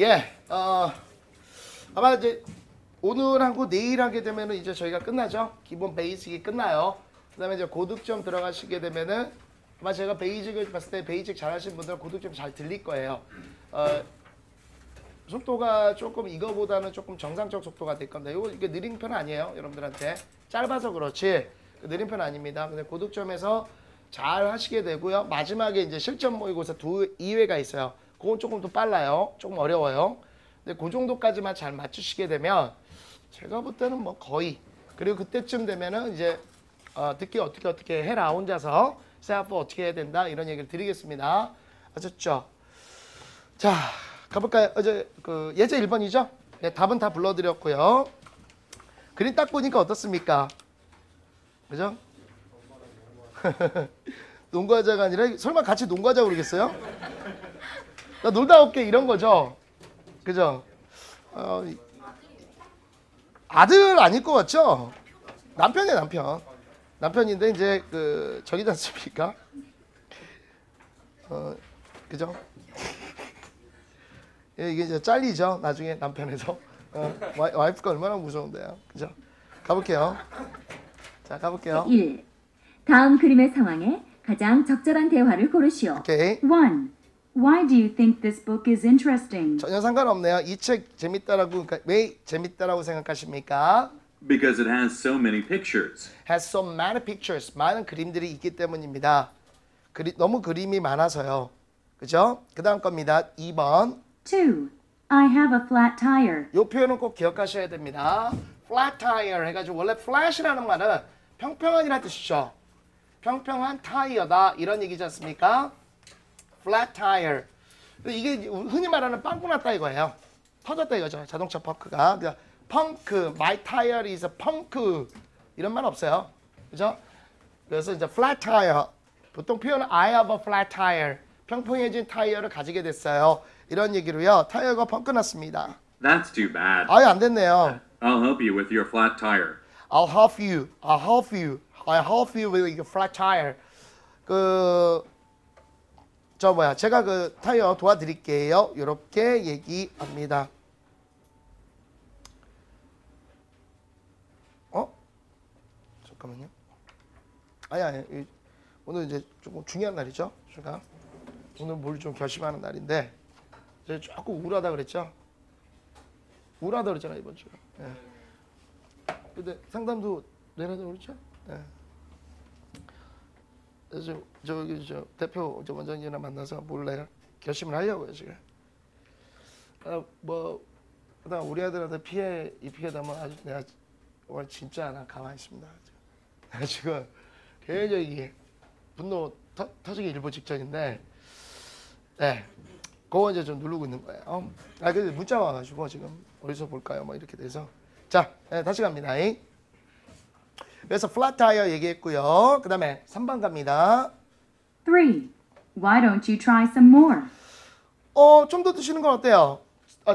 예, 아마 이제 오늘 하고 내일 하게 되면은 이제 저희가 끝나죠. 기본 베이직이 끝나요. 그다음에 이제 고득점 들어가시게 되면은 아마 제가 베이직을 봤을 때 베이직 잘하시는 분들은 고득점 잘 들릴 거예요. 속도가 조금 이거보다는 조금 정상적 속도가 될 건데 이게 느린 편 아니에요. 여러분들한테 짧아서 그렇지 느린 편 아닙니다. 근데 고득점에서 잘 하시게 되고요. 마지막에 이제 실전 모의고사 2회가 있어요. 그건 조금 더 빨라요. 조금 어려워요. 근데 그 정도까지만 잘 맞추시게 되면 제가 볼 때는 뭐 거의 그리고 그때쯤 되면은 이제 듣기 어떻게 해라 혼자서 셋업 어떻게 해야 된다 이런 얘기를 드리겠습니다. 아셨죠? 자 가볼까요? 어제 그 예제 1번이죠? 네, 답은 다 불러드렸고요. 그림 딱 보니까 어떻습니까? 그죠? 농구하자가 아니라 설마 같이 농구하자고 그러겠어요? 나 놀다 올게 이런 거죠? 그죠? 아들 아닐 것 같죠? 남편이에요 남편. 남편인데 이제 그 저기지 않습니까? 그죠? 예, 이게 이제 잘리죠 나중에 남편에서. 와이프가 얼마나 무서운데요. 그죠? 가볼게요. 자 가볼게요. 1. 다음 그림의 상황에 가장 적절한 대화를 고르시오. 오케이. 1. Why do you think this book is interesting? 전혀 상관없네요. 이 책 재밌다라고 그러니까 왜 재밌다라고 생각하십니까? Because it has so many pictures. Has so many pictures. 많은 그림들이 있기 때문입니다. 너무 그림이 많아서요. 그죠? 그 다음 겁니다. 2번. 2. I have a flat tire. 이 표현은 꼭 기억하셔야 됩니다. flat tire 해가지고 원래 flat이라는 말은 평평한이라는 뜻이죠. 평평한 타이어다 이런 얘기지 않습니까? flat tire. 이게 흔히 말하는 빵꾸 났다 이거예요. 터졌다 이거죠. 자동차 펑크가. 그러니까 펑크, my tire is a punk 이런 말 없어요. 그죠? 그래서 이제 flat tire. 보통 표현은 I have a flat tire. 평평해진 타이어를 가지게 됐어요. 이런 얘기로요. 타이어가 펑크 났습니다. That's too bad. 아예 안 됐네요. I'll help you with your flat tire. I'll help you. I'll help you. I'll help you with your flat tire. 제가 그 타이어 도와드릴게요. 이렇게 얘기합니다. 잠깐만요. 아니. 오늘 이제 조금 중요한 날이죠. 제가 오늘 뭘 좀 결심하는 날인데 제가 조금 우울하다 그랬죠. 우울하다 그랬잖아요 이번 주에. 예. 근데 상담도 내려다 그랬죠. 예. 그래서 저 대표 원장님이랑 만나서 몰래 결심을 하려고요 지금. 그다음 우리 아들한테 피해 입히게 되면 아주 내가 오늘 진짜 나 가만히 있습니다. 내가 지금 굉장히 분노 터지기 일보 직전인데, 네, 그거 이제 좀 누르고 있는 거예요. 그래서 문자 와가지고 지금 어디서 볼까요? 뭐 이렇게 돼서 자, 네, 다시 갑니다. 그래서 flat tire 얘기했고요. 그 다음에 3번 갑니다. 3. Why don't you try some more? 좀 더 드시는 건 어때요?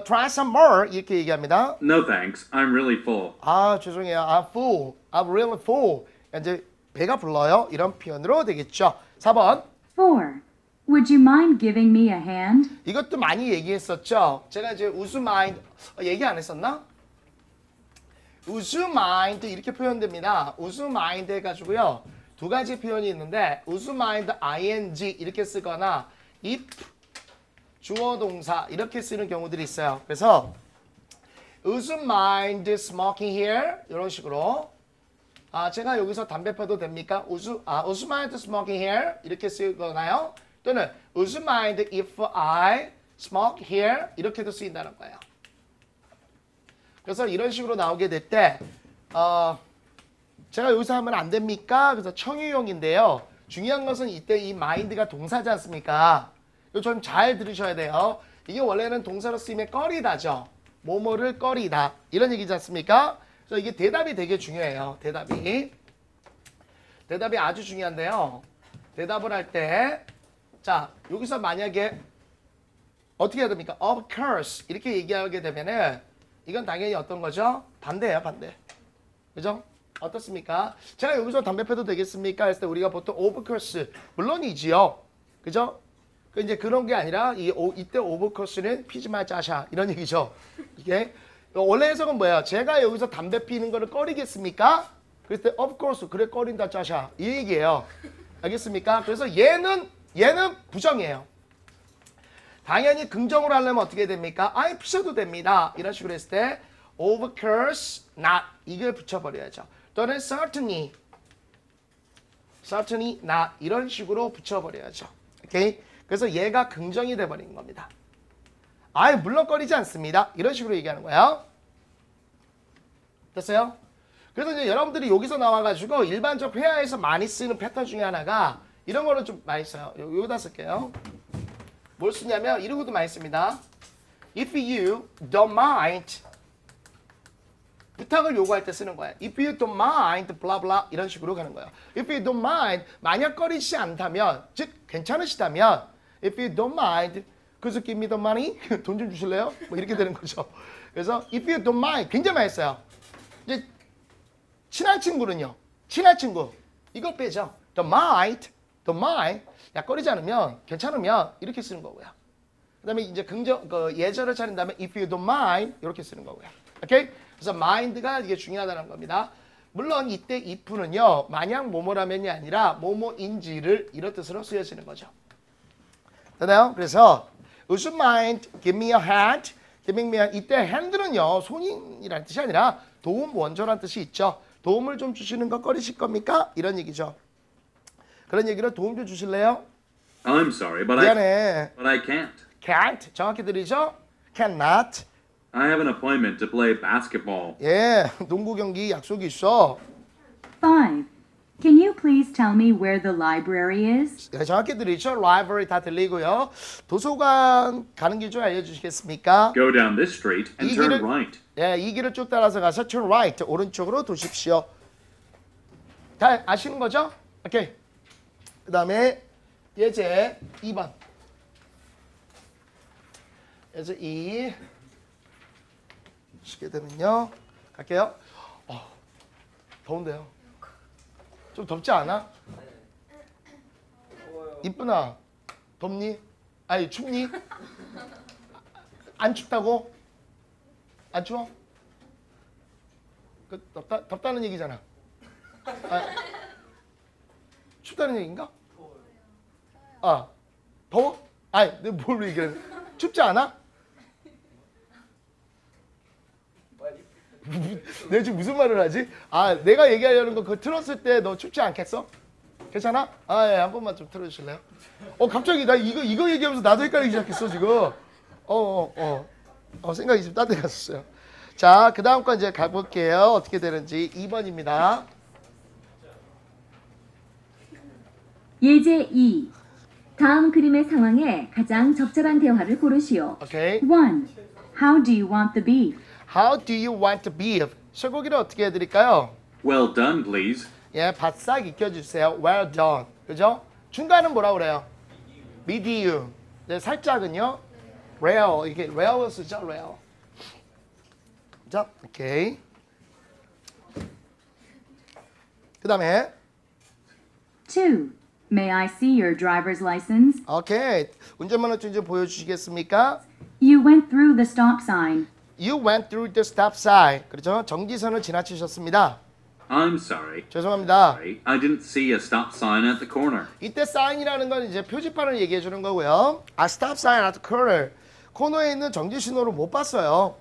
Try some more 이렇게 얘기합니다. No thanks. I'm really full. 죄송해요. I'm full. I'm really full. 이제 배가 불러요. 이런 표현으로 되겠죠. 4번. 4. Would you mind giving me a hand? 이것도 많이 얘기했었죠. 제가 이제 would you mind 얘기 안 했었나? would you mind 이렇게 표현됩니다. would you mind 해가지고요. 두 가지 표현이 있는데 would you mind ing 이렇게 쓰거나 if 주어 동사 이렇게 쓰는 경우들이 있어요. 그래서 would you mind smoking here? 이런 식으로 제가 여기서 담배 펴도 됩니까? would you mind smoking here? 이렇게 쓰거나요. 또는 would you mind if I smoke here? 이렇게도 쓰인다는 거예요. 그래서 이런 식으로 나오게 될 때 제가 여기서 하면 안 됩니까? 그래서 청유형인데요. 중요한 것은 이때 이 mind가 동사지 않습니까? 이거 좀 잘 들으셔야 돼요. 이게 원래는 동사로 쓰이면 꺼리다죠. 뭐뭐를 꺼리다 이런 얘기지 않습니까? 그래서 이게 대답이 되게 중요해요. 대답이 아주 중요한데요. 대답을 할 때 자 여기서 만약에 어떻게 해야 됩니까? Of course 이렇게 얘기하게 되면은 이건 당연히 어떤 거죠? 반대예요, 반대. 그죠? 어떻습니까? 제가 여기서 담배 펴도 되겠습니까? 했을 때 우리가 보통 of course 물론이지요. 그죠? 그 이제 그런 게 아니라 이때 오브 코스는 피지 마 짜샤 이런 얘기죠. 이게 원래 해석은 뭐예요? 제가 여기서 담배 피는 거를 꺼리겠습니까? 그럴 때 of course 그래 꺼린다 짜샤 이 얘기예요. 알겠습니까? 그래서 얘는 부정이에요. 당연히 긍정으로 하려면 어떻게 됩니까? 아예 피셔도 됩니다. 이런 식으로 했을 때 of course not 이걸 붙여버려야죠. 또는 certainly not 이런 식으로 붙여버려야죠. 오케이? 그래서 얘가 긍정이 돼버린 겁니다. 아예 물렁거리지 않습니다. 이런 식으로 얘기하는 거예요. 됐어요? 그래서 이제 여러분들이 여기서 나와가지고 일반적 회화에서 많이 쓰는 패턴 중에 하나가 이런 거를 좀 많이 써요. 여기다 쓸게요. 뭘 쓰냐면 이런 것도 많이 씁니다. If you don't mind 부탁을 요구할 때 쓰는 거예요. If you don't mind, blah blah 이런 식으로 가는 거예요. If you don't mind, 만약 꺼리지 않다면, 즉 괜찮으시다면, if you don't mind, could you give me the money? 돈 좀 주실래요? 뭐 이렇게 되는 거죠. 그래서 if you don't mind 굉장히 많이 써요. 이제 친한 친구는요. 친한 친구 이걸 빼죠. don't mind, 야 꺼리지 않으면, 괜찮으면 이렇게 쓰는 거고요. 그다음에 이제 예절을 차린다면 if you don't mind 이렇게 쓰는 거고요. 오케이? 그래서 mind가 이게 중요하다는 겁니다. 물론 이때 if는요. 만약 뭐뭐라면이 아니라 뭐뭐인지를 이런 뜻으로 쓰여지는 거죠. 되나요? 그래서 would you mind give me a hand? giving me a 이때 hand는요. 손이라는 뜻이 아니라 도움 원조라는 뜻이 있죠. 도움을 좀 주시는 거 꺼리실 겁니까? 이런 얘기죠. 그런 얘기를 도움 좀 주실래요? I'm sorry, 미안해. but I can't. can't 정확히 들리죠? cannot I have an appointment to play basketball. 예, 농구 경기 약속이 있어. 5. Can you please tell me where the library is? 예, 정확히 들리죠? library 다 들리고요. 도서관 가는 길 좀 알려주시겠습니까? Go down this street and 이 turn 길을- right. 예, 이 길을 쭉 따라서 가서 turn right 오른쪽으로 도십시오. 다 아시는 거죠? 오케이. 그 다음에 예제 2번. 예제 2 시게 되면요. 갈게요. 더운데요. 좀 덥지 않아? 이쁘나? 덥니? 아니 춥니? 안 춥다고? 안 추워? 그 덥다는 얘기잖아. 춥다는 얘기인가? 더워? 아니, 내가 뭘 얘기해? 춥지 않아? 내가 지금 무슨 말을 하지? 내가 얘기하려는 거 그거 틀었을 때 너 춥지 않겠어? 괜찮아? 예, 한 번만 좀 틀어주실래요? 갑자기 나 이거 얘기하면서 나도 헷갈리기 시작했어 지금. 생각이 좀 딴 데 갔었어요. 자, 그 다음 거 이제 가볼게요. 어떻게 되는지 2번입니다. 예제 2. 다음 그림의 상황에 가장 적절한 대화를 고르시오. 오케이. 1. How do you want the beef? How do you want the beef? 소고기를 어떻게 해드릴까요? Well done, please. 예, 바싹 익혀주세요. Well done. 그죠? 중간은 뭐라 그래요? medium. 네, 살짝은요. rare. 이게 rare 쓰죠? rare. 자, 오케이. 그 다음에 2. May I see your driver's license? 오케이. 운전면허증 좀 보여주시겠습니까? You went through the stop sign. You went through the stop sign. 그렇죠? 정지선을 지나치셨습니다. I'm sorry. 죄송합니다. I didn't see a stop sign at the corner. 이때 sign이라는 건 이제 표지판을 얘기해 주는 거고요. stop sign at the corner. 코너에 있는 정지 신호를 못 봤어요.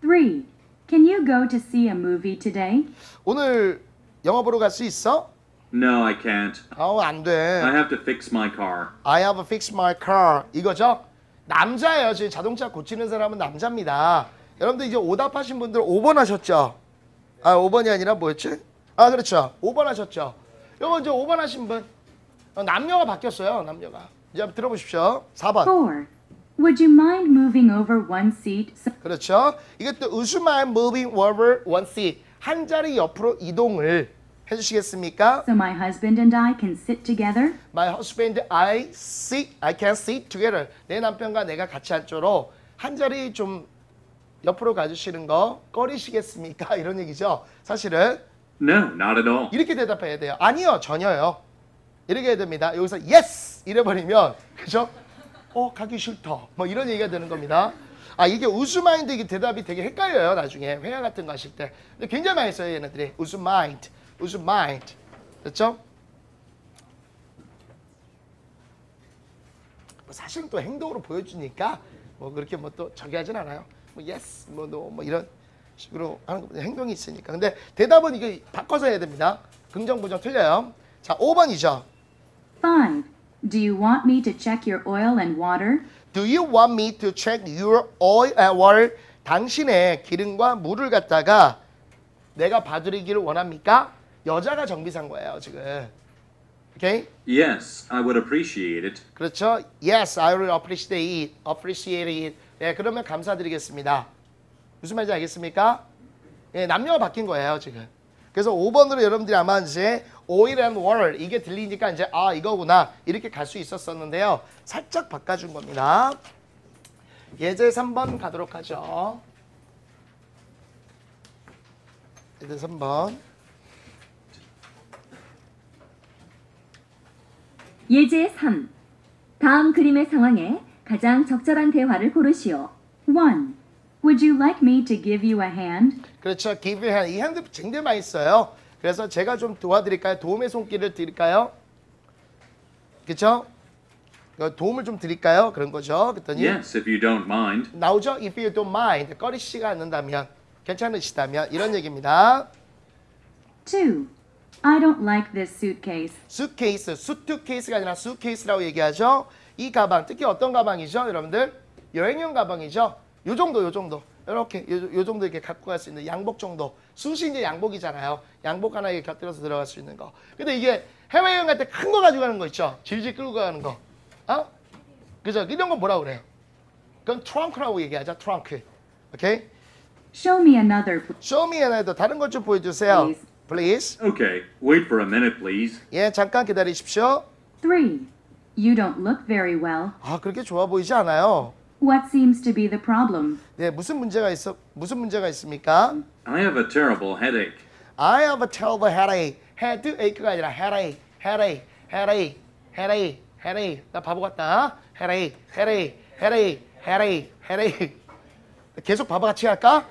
3. Can you go to see a movie today? 오늘 영화 보러 갈 수 있어? No, I can't. 안 돼. I have to fix my car. I have to fix my car. 이거죠? 남자예요. 지금 자동차 고치는 사람은 남자입니다. 여러분들 이제 오답하신 분들 5번 하셨죠? 5번이 아니라 뭐였지? 그렇죠. 5번 하셨죠? 요거 이제 5번 하신 분. 남녀가 바뀌었어요. 남녀가. 이제 한번 들어보십시오. 4번. 4. Would you mind moving over one seat? 그렇죠. 이것도 would you mind moving over one seat. 한 자리 옆으로 이동을 해주시겠습니까? So my husband and I can sit together? My husband, I can sit together. 내 남편과 내가 같이 앉도록 한 자리 좀 옆으로 가주시는 거 꺼리시겠습니까? 이런 얘기죠. 사실은 No, not at all. 이렇게 대답해야 돼요. 아니요, 전혀요. 이렇게 해야 됩니다. 여기서 yes 이래버리면 그죠? 가기 싫다. 뭐 이런 얘기가 되는 겁니다. 아, 이게 would you mind 이게 대답이 되게 헷갈려요. 나중에 회화 같은 거 하실 때. 근데 굉장히 많이 써요, 얘네들이. would you mind, would you mind. 됐죠? 뭐 사실은 또 행동으로 보여주니까 뭐 그렇게 뭐 또 저기 하진 않아요. 뭐 yes, 뭐 no, 뭐 이런 식으로 하는 것보다 행동이 있으니까. 근데 대답은 이거 바꿔서 해야 됩니다. 긍정, 부정 틀려요. 자, 5번이죠. 5. Do you want me to check your oil and water? Do you want me to check your oil and water? 당신의 기름과 물을 갖다가 내가 봐드리기를 원합니까? 여자가 정비사인 거예요, 지금. 오케이? Yes, I would appreciate it. 그렇죠? Yes, I will appreciate it. Appreciate it. 예, 그러면 감사드리겠습니다. 무슨 말인지 알겠습니까? 예, 남녀가 바뀐 거예요, 지금. 그래서 5번으로 여러분들이 아마 이제 oil and water 이게 들리니까 이제 아, 이거구나. 이렇게 갈 수 있었었는데요. 살짝 바꿔준 겁니다. 예제 3번 가도록 하죠. 예제 3번. 예제 3. 다음 그림의 상황에 가장 적절한 대화를 고르시오. 1. Would you like me to give you a hand? 그렇죠. give hand. 이 핸드 굉장히 많이 써요. 그래서 제가 좀 도와드릴까요? 도움의 손길을 드릴까요? 그렇죠? 도움을 좀 드릴까요? 그런 거죠. 그랬더니 Yes, if you don't mind. 나오죠? If you don't mind. 꺼리시지가 않는다면, 괜찮으시다면 이런 얘기입니다. 2. I don't like this suitcase. 수트케이스, 수트케이스가 아니라 수트케이스라고 얘기하죠. 이 가방, 특히 어떤 가방이죠, 여러분들? 여행용 가방이죠. 요 정도, 요 정도. 이렇게 요 정도 이렇게 갖고 갈 수 있는 양복 정도. 숱이 이제 양복이잖아요. 양복 하나 이렇게 곁들여서 들어갈 수 있는 거. 근데 이게 해외여행 갈 때 큰 거 가지고 가는 거 있죠. 질질 끌고 가는 거. 어? 그죠? 이런 건 뭐라고 그래요? 그건 트렁크라고 얘기하죠. 트렁크. 오케이? Show me another. Show me another. 다른 것 좀 보여주세요. Please. Please. Okay, wait for a minute, please. 예, 잠깐 기다리십시오. 3. You don't look very well. 아, 그렇게 좋아 보이지 않아요. What seems to be the problem? 네, 무슨 문제가 있습니까? I have a terrible headache. I have a terrible headache. headache가 아니라 headache, headache, headache, headache, headache. 나 바보 같다. headache, headache, headache, headache, headache. 계속 바보같이 할까?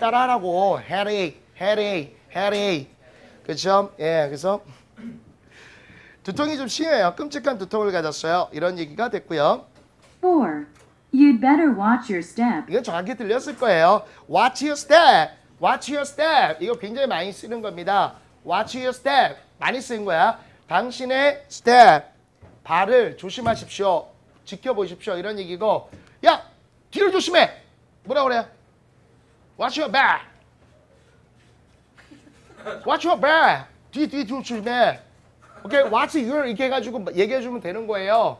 따라하라고. headache, headache, headache. 그렇죠? 예, 그래서 두통이 좀 심해요. 끔찍한 두통을 가졌어요. 이런 얘기가 됐고요. 4. You'd better watch your step. 이건 정확히 들렸을 거예요. Watch your step. Watch your step. 이거 굉장히 많이 쓰는 겁니다. Watch your step. 많이 쓰는 거야. 당신의 step. 발을 조심하십시오. 지켜보십시오. 이런 얘기고. 야! 뒤를 조심해. 뭐라 그래요? Watch your back. Watch your back. 뒤 조심해. 오케이? Watch your 이렇게 해가지고 얘기해주면 되는 거예요.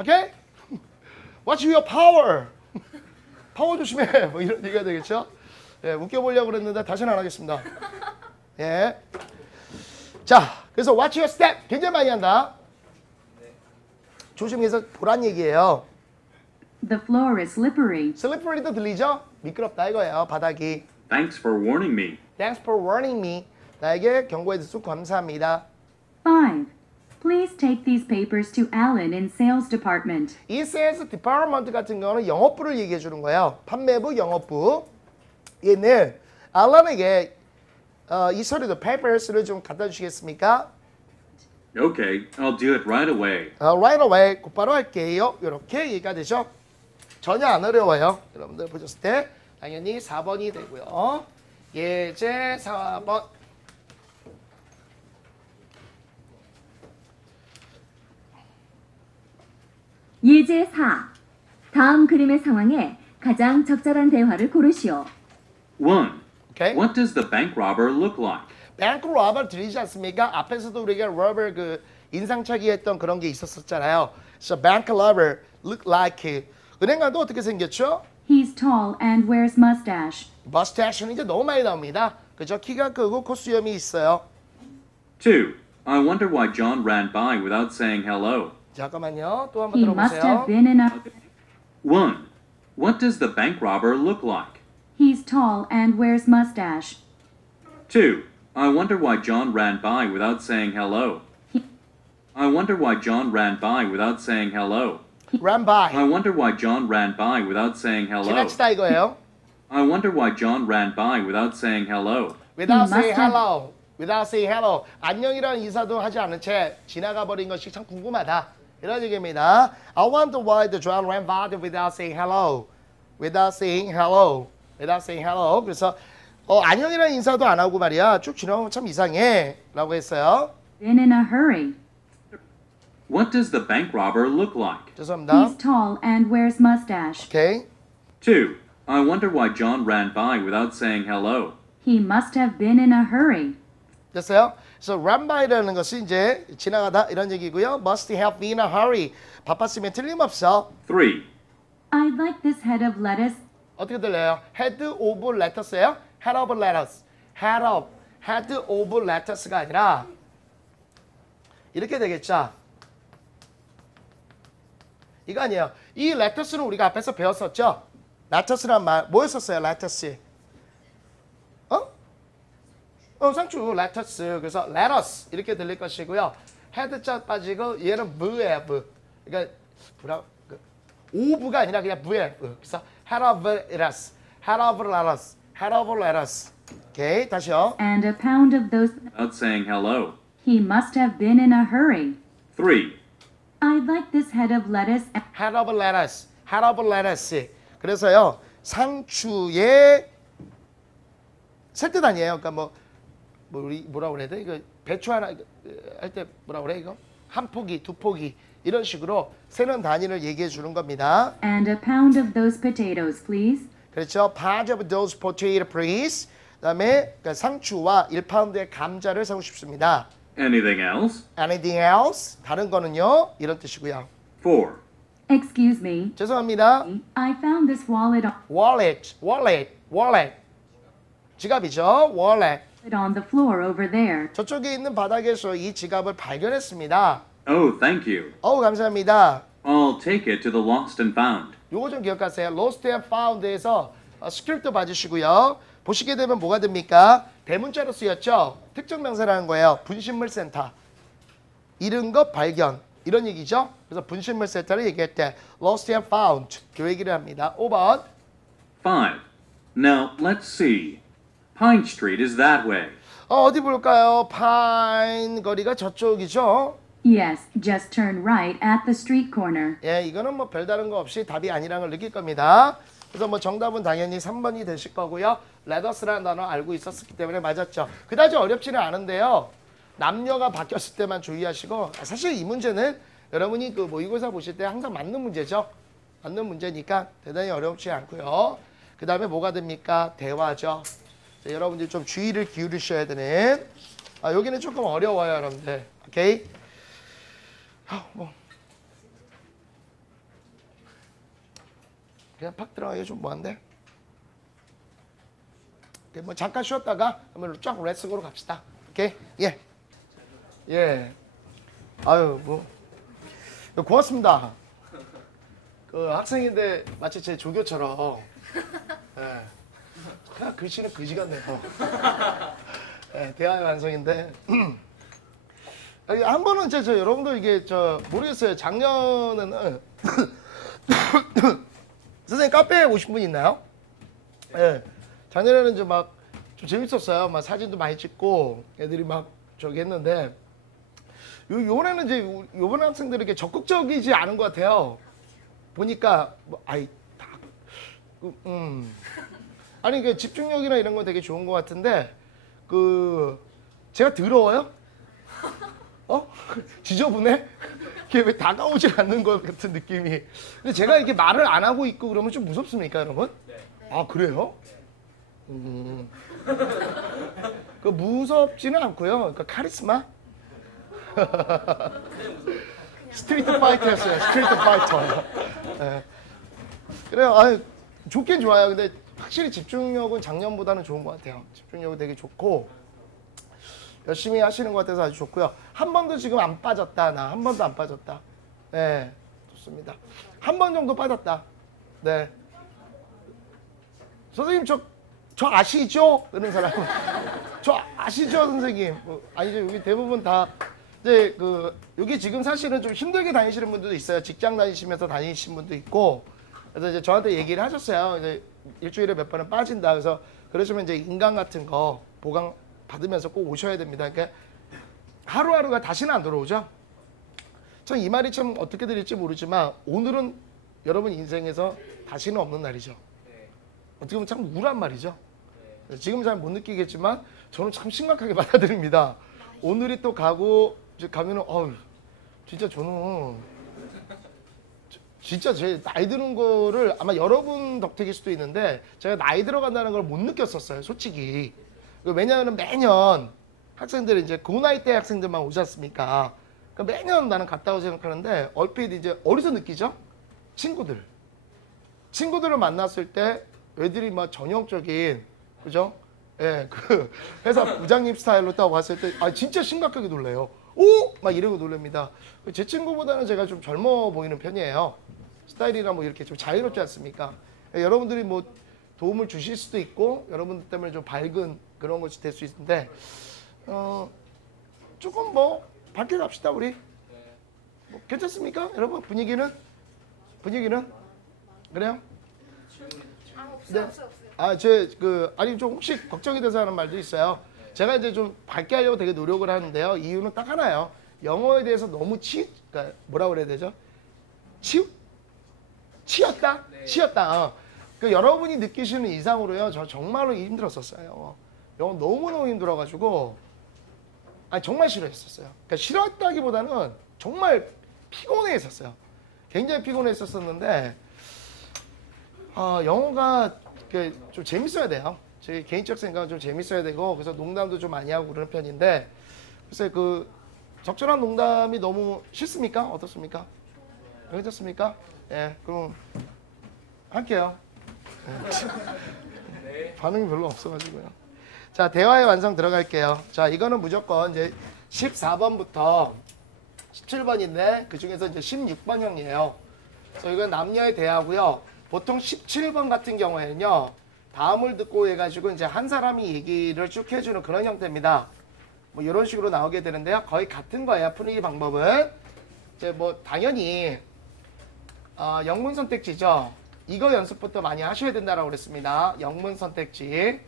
오케이? Watch your power. 파워 조심해. 뭐 이런 얘기가 되겠죠? 예, 웃겨보려고 그랬는데 다시는 안 하겠습니다. 예. 자, 그래서 watch your step. 굉장히 많이 한다. 조심해서 보란 얘기예요. The floor is slippery. slippery도 들리죠? 미끄럽다 이거예요. 바닥이. Thanks for warning me. Thanks for warning me. 나에게 경고해 주셔서 감사합니다. 5. Please take these papers to Alan in sales department. 이 sales department 같은 경우는 영업부를 얘기해 주는 거예요. 판매부, 영업부. 얘는 알란에게 이 서류도 papers를 좀 갖다 주시겠습니까? Okay, I'll do it right away. Right away, 곧바로 할게요. 이렇게 얘기가 되죠. 전혀 안 어려워요. 여러분들 보셨을 때 당연히 4번이 되고요. 예제 4번. 예제 4. 다음 그림의 상황에 가장 적절한 대화를 고르시오. 1. 오케이. What does the bank robber look like? 뱅크 로버 들리지 않습니까? 앞에서도 우리가 로버 그 인상착의 했던 그런 게 있었잖아요. So bank robber look like 은행관도 어떻게 생겼죠? He's tall and wears mustache. 머스타치는 이제 너무 많이 나옵니다. 그죠? 키가 크고 콧수염이 있어요. 2. I wonder why John ran by without saying hello. 잠깐만요. 또 한번 He must 들어보세요. have been in a... 1. What does the bank robber look like? He's tall and wears mustache. 2. I wonder why John ran by without saying hello. I wonder why John ran by without saying hello. ran by. I wonder why John ran by without saying hello. 지나치다 이거예요. I wonder why John ran by without saying hello. Without must saying have- hello. Without saying hello. 안녕이라는 인사도 하지 않은 채 지나가 버린 것이 참 궁금하다. 이런 얘기입니다. I wonder why the John ran by without saying hello. Without saying hello. Without saying hello. 그래서 안녕이라는 인사도 안 하고 말이야. 쭉 지나가면 참 이상해. 라고 했어요. Been in a hurry. What does the bank robber look like? 죄송합니다. He's tall and wears mustache. 오케이. 2. I wonder why John ran by without saying hello. He must have been in a hurry. 됐어요? 그래서 run by라는 것이 이제 지나가다 이런 얘기고요. Must have been in a hurry. 바빴으면 틀림없어. 3. I'd like this head of lettuce. 어떻게 들려요? Head of lettuce예요? Head of lettuce. Head of lettuce가 아니라 이렇게 되겠죠. 이거 아니에요. 이 lettuce는 우리가 앞에서 배웠었죠. lettuce란 말 뭐였었어요? lettuce. 상추 lettuce. 그래서 lettuce 이렇게 들릴 것이고요. 헤드자 빠지고 얘는 V예요. V. 그러니까 오브가 아니라 그냥 V예요. 그래서 head of lettuce. head of lettuce. head of lettuce. 오케이 다시요. And a pound of those. Without saying hello. He must have been in a hurry. 3. I'd like this head of lettuce. head of lettuce. head of lettuce. 그래서요 상추의 셀 뜻 아니에요. 그러니까 우리 뭐라 그래야 돼? 이거 배추 하나 할 때 뭐라 그래 이거? 한 포기, 두 포기 이런 식으로 세는 단위를 얘기해 주는 겁니다. And a pound of those potatoes, please. 그렇죠. Pound of those potato please. 그다음에 그러니까 상추와 1파운드의 감자를 사고 싶습니다. Anything else? Anything else? 다른 거는요? 이런 뜻이고요. 4. Excuse me. 죄송합니다. I found this wallet wallet. 지갑이죠. wallet. on the floor over there. 저쪽에 있는 바닥에서 이 지갑을 발견했습니다. Oh, thank you. 감사합니다. I'll take it to the lost and found. 요거 좀 기억하세요. lost and found에서 스크립트 봐주시고요. 보시게 되면 뭐가 됩니까? 대문자로 쓰였죠. 특정 명사라는 거예요. 분신물 센터. 잃은 것 발견. 이런 얘기죠. 그래서 분신물 센터를 얘기할 때 lost and found 그 얘기를 합니다. 5번. 5. Now, let's see. Pine Street is that way. 어디 볼까요? 파인 거리가 저쪽이죠. Yes, just turn right at the street corner. 예, 이거는 뭐 별다른 거 없이 답이 아니라는 걸 느낄 겁니다. 그래서 뭐 정답은 당연히 3번이 되실 거고요. 레더스라는 단어 알고 있었기 때문에 맞았죠. 그다지 어렵지는 않은데요. 남녀가 바뀌었을 때만 주의하시고 사실 이 문제는 여러분이 그 모의고사 보실 때 항상 맞는 문제죠. 맞는 문제니까 대단히 어렵지 않고요. 그 다음에 뭐가 됩니까? 대화죠. 자, 여러분들 좀 주의를 기울이셔야 되는 여기는 조금 어려워요 여러분들. 오케이? 그냥 팍 들어가기 좀 뭐한데? 뭐 잠깐 쉬었다가 한번 쫙 레슨으로 갑시다. 오케이? 예. 아유 뭐 고맙습니다. 그 학생인데 마치 제 조교처럼. 예. 그냥 글씨는 그지 같네요. 예, 대화의 완성인데. 한 번은 저 여러분들 이게 모르겠어요. 작년에는 선생님 카페에 오신 분 있나요? 예. 작년에는 좀 재밌었어요. 막 사진도 많이 찍고 애들이 막 저기 했는데 요번에는 이제 요번 학생들이 이렇게 적극적이지 않은 것 같아요. 보니까 아니 그 집중력이나 이런 건 되게 좋은 것 같은데 제가 더러워요? 지저분해? 이게 왜 다가오질 않는 것 같은 느낌이. 근데 제가 이렇게 말을 안 하고 있고 그러면 좀 무섭습니까, 여러분? 네. 아 그래요? 그 무섭지는 않고요. 그러니까 카리스마? 스트리트 파이터였어요. 스트리트 파이터. 네. 그래요. 좋긴 좋아요. 근데 확실히 집중력은 작년보다는 좋은 것 같아요. 집중력은 되게 좋고 열심히 하시는 것 같아서 아주 좋고요. 한 번도 지금 안 빠졌다. 나 한 번도 안 빠졌다. 네, 좋습니다. 한 번 정도 빠졌다. 네. 선생님 저 아시죠? 이런 사람. 저 아시죠, 선생님? 아니죠. 여기 대부분 다 이제 여기 지금 사실은 좀 힘들게 다니시는 분들도 있어요. 직장 다니시면서 다니시는 분도 있고. 그래서 이제 저한테 얘기를 하셨어요. 이제 일주일에 몇 번은 빠진다. 그래서 그러시면 이제 인강 같은 거 보강 받으면서 꼭 오셔야 됩니다. 그러니까 하루하루가 다시는 안 돌아오죠. 전 이 말이 참 어떻게 들릴지 모르지만 오늘은 여러분 인생에서 다시는 없는 날이죠. 어떻게 보면 참 우울한 말이죠. 지금 잘 못 느끼겠지만 저는 참 심각하게 받아들입니다. 오늘이 또 가고 이제 가면은 진짜 저는 진짜 제 나이 드는 거를 아마 여러분 덕택일 수도 있는데 제가 나이 들어간다는 걸 못 느꼈었어요, 솔직히. 왜냐하면 매년 학생들이 이제 그 나이 때 학생들만 오지 않습니까? 그러니까 매년 나는 갔다고 생각하는데 얼핏 이제 어디서 느끼죠? 친구들을 만났을 때 애들이 막 전형적인 그죠? 예, 회사 부장님 스타일로 딱 왔을 때 진짜 심각하게 놀래요. 오! 막 이러고 놀랍니다. 제 친구보다는 제가 좀 젊어 보이는 편이에요. 스타일이나 뭐 이렇게 좀 자유롭지 않습니까? 여러분들이 뭐 도움을 주실 수도 있고 여러분들 때문에 좀 밝은 그런 것이 될 수 있는데 조금 뭐 밝게 갑시다 우리. 뭐 괜찮습니까? 여러분 분위기는 그래요? 네. 아니 좀 혹시 걱정이 돼서 하는 말도 있어요. 제가 이제 좀 밝게 하려고 되게 노력을 하는데요. 이유는 딱 하나예요. 영어에 대해서 너무 그러니까 뭐라 그래야 되죠? 치였다. 여러분이 느끼시는 이상으로요. 저 정말로 힘들었었어요. 영어 너무너무 힘들어가지고 정말 싫어했었어요. 그러니까 싫었다기보다는 정말 피곤해했었어요. 굉장히 피곤했었는데 영어가 좀 재밌어야 돼요. 제 개인적 생각은 좀 재밌어야 되고 그래서 농담도 좀 많이 하고 그러는 편인데 글쎄 적절한 농담이 너무 싫습니까? 어떻습니까? 괜찮습니까? 예, 그럼 할게요. 네. 반응이 별로 없어가지고요. 자, 대화의 완성 들어갈게요. 자, 이거는 무조건 이제 14번부터 17번인데 그 중에서 이제 16번형이에요. 그래서 이건 남녀의 대화고요. 보통 17번 같은 경우에는요. 다음을 듣고 해가지고 이제 한 사람이 얘기를 쭉 해주는 그런 형태입니다. 뭐 이런 식으로 나오게 되는데요. 거의 같은 거예요. 풀이 방법은. 이제 뭐 당연히 영문 선택지죠. 이거 연습부터 많이 하셔야 된다고 그랬습니다. 영문 선택지.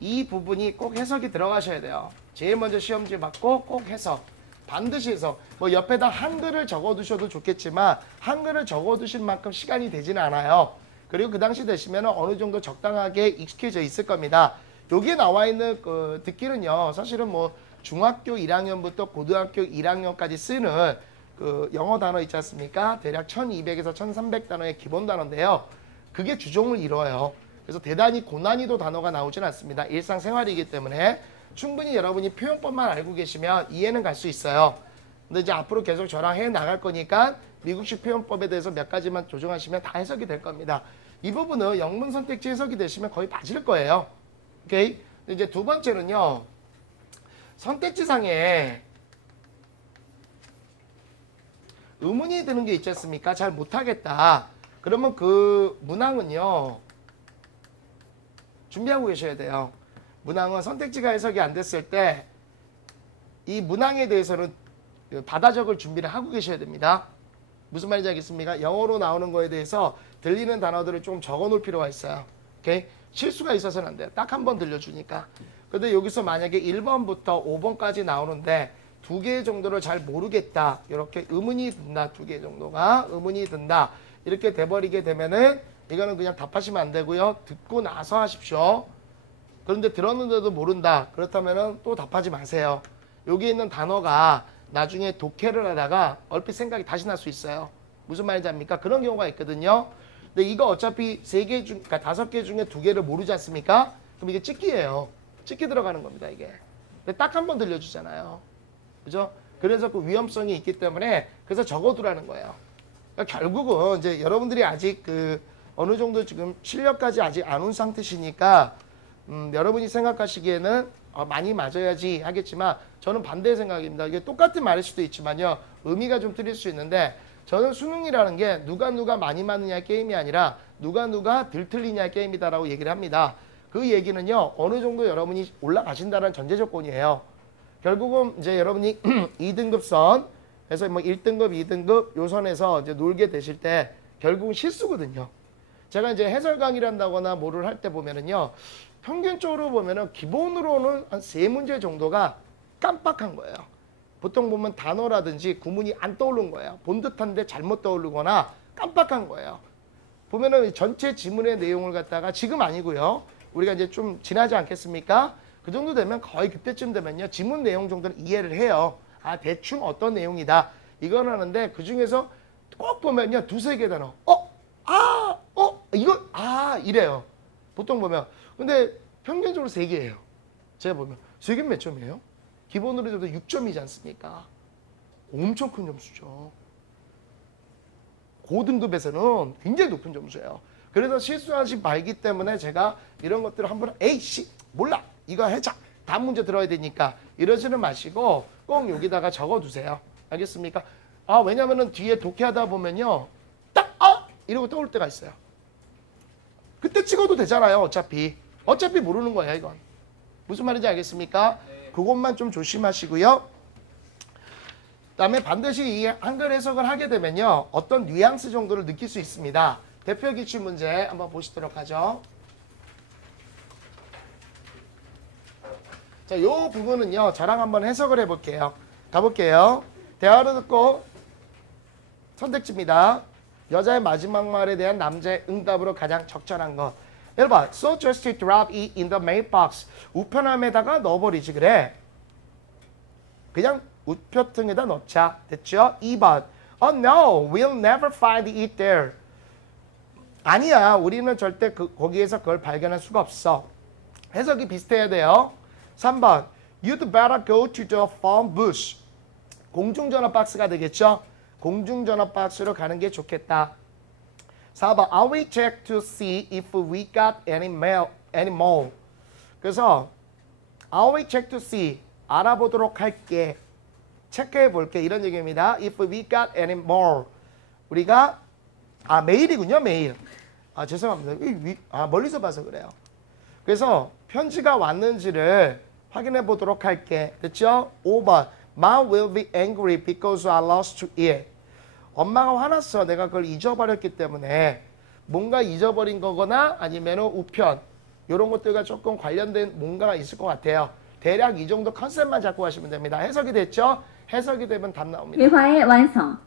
이 부분이 꼭 해석이 들어가셔야 돼요. 제일 먼저 시험지 받고 꼭 해석. 반드시 해석. 뭐 옆에다 한글을 적어두셔도 좋겠지만 한글을 적어두실 만큼 시간이 되지는 않아요. 그리고 그 당시 되시면 어느 정도 적당하게 익숙해져 있을 겁니다. 여기에 나와 있는 듣기는요. 사실은 뭐 중학교 1학년부터 고등학교 1학년까지 쓰는 영어 단어 있지 않습니까? 대략 1200에서 1300 단어의 기본 단어인데요. 그게 주종을 이뤄요. 그래서 대단히 고난이도 단어가 나오진 않습니다. 일상생활이기 때문에 충분히 여러분이 표현법만 알고 계시면 이해는 갈 수 있어요. 근데 이제 앞으로 계속 저랑 해 나갈 거니까 미국식 표현법에 대해서 몇 가지만 조정하시면 다 해석이 될 겁니다. 이 부분은 영문 선택지 해석이 되시면 거의 맞을 거예요. 오케이? 근데 이제 두 번째는요. 선택지상에 의문이 드는 게 있지 않습니까? 잘 못하겠다. 그러면 그 문항은요. 준비하고 계셔야 돼요. 문항은 선택지가 해석이 안 됐을 때 이 문항에 대해서는 받아 적을 준비를 하고 계셔야 됩니다. 무슨 말인지 알겠습니까? 영어로 나오는 거에 대해서 들리는 단어들을 좀 적어 놓을 필요가 있어요. 오케이? 실수가 있어서는 안 돼요. 딱 한 번 들려주니까. 근데 여기서 만약에 1번부터 5번까지 나오는데 2개 정도를 잘 모르겠다. 이렇게 의문이 든다. 2개 정도가 의문이 든다. 이렇게 돼버리게 되면은 이거는 그냥 답하시면 안 되고요. 듣고 나서 하십시오. 그런데 들었는데도 모른다. 그렇다면은 또 답하지 마세요. 여기 있는 단어가 나중에 독해를 하다가 얼핏 생각이 다시 날 수 있어요. 무슨 말인지 압니까? 그런 경우가 있거든요. 근데 이거 어차피 3개 중, 그러니까 5개 중에 2개를 모르지 않습니까? 그럼 이게 찍기예요. 찍기 들어가는 겁니다, 이게. 근데 딱 한 번 들려주잖아요. 그죠? 그래서 그 위험성이 있기 때문에 그래서 적어두라는 거예요. 그러니까 결국은 이제 여러분들이 아직 어느 정도 지금 실력까지 아직 안 온 상태시니까 여러분이 생각하시기에는 많이 맞아야지 하겠지만 저는 반대의 생각입니다. 이게 똑같은 말일 수도 있지만요. 의미가 좀 틀릴 수 있는데 저는 수능이라는 게 누가 많이 맞느냐의 게임이 아니라 누가 덜 틀리냐의 게임이다라고 얘기를 합니다. 그 얘기는요. 어느 정도 여러분이 올라가신다는 전제 조건이에요. 결국은 이제 여러분이 2등급선, 그래서 뭐 1등급, 2등급 요 선에서 이제 놀게 되실 때 결국은 실수거든요. 제가 이제 해설 강의를 한다거나 뭐를 할 때 보면은요, 평균적으로 보면은 기본으로는 한 3문제 정도가 깜빡한 거예요. 보통 보면 단어라든지 구문이 안 떠오른 거예요. 본 듯한데 잘못 떠오르거나 깜빡한 거예요. 보면은 전체 지문의 내용을 갖다가 지금 아니고요. 우리가 이제 좀 지나지 않겠습니까? 그 정도 되면 거의 그때쯤 되면요. 지문 내용 정도는 이해를 해요. 아, 대충 어떤 내용이다. 이건 하는데 그 중에서 꼭 보면요. 두세 개 단어. 이래요. 보통 보면. 근데 평균적으로 3개예요. 제가 보면. 3개는 몇 점이에요? 기본으로 해도 6점이지 않습니까? 엄청 큰 점수죠. 고등급에서는 굉장히 높은 점수예요. 그래서 실수하지 말기 때문에 제가 이런 것들을 한번 에이씨 몰라 이거 해자 다음 문제 들어야 되니까 이러지는 마시고 꼭 여기다가 적어두세요. 알겠습니까? 왜냐면은 뒤에 독해하다 보면요 딱 이러고 떠올 때가 있어요. 그때 찍어도 되잖아요. 어차피 모르는 거예요. 이건 무슨 말인지 알겠습니까? 그것만 좀 조심하시고요. 그다음에 반드시 이 한글 해석을 하게 되면요. 어떤 뉘앙스 정도를 느낄 수 있습니다. 대표 기출 문제 한번 보시도록 하죠. 자, 요 부분은요. 저랑 한번 해석을 해볼게요. 가볼게요. 대화를 듣고 선택지입니다. 여자의 마지막 말에 대한 남자의 응답으로 가장 적절한 것. 1번. So just to drop it in the mailbox. 우편함에다가 넣어버리지 그래. 그냥 우표통에다 넣자. 됐죠? 2번. Oh no, we'll never find it there. 아니야. 우리는 절대 거기에서 그걸 발견할 수가 없어. 해석이 비슷해야 돼요. 3번. You'd better go to the phone booth. 공중전화 박스가 되겠죠? 공중전화 박스로 가는 게 좋겠다. 4번. I will check to see if we got any mail anymore. 그래서 I will check to see. 알아보도록 할게. 체크해 볼게. 이런 얘기입니다. If we got any more. 우리가 메일이군요. 메일. 죄송합니다. 멀리서 봐서 그래요. 그래서 편지가 왔는지를 확인해 보도록 할게. 됐죠? 5번. Mom will be angry because I lost it. 엄마가 화났어. 내가 그걸 잊어버렸기 때문에. 뭔가 잊어버린 거거나 아니면 우편. 이런 것들과 조금 관련된 뭔가가 있을 것 같아요. 대략 이 정도 컨셉만 잡고 하시면 됩니다. 해석이 됐죠? 해석이 되면 답 나옵니다. 대화의 완성.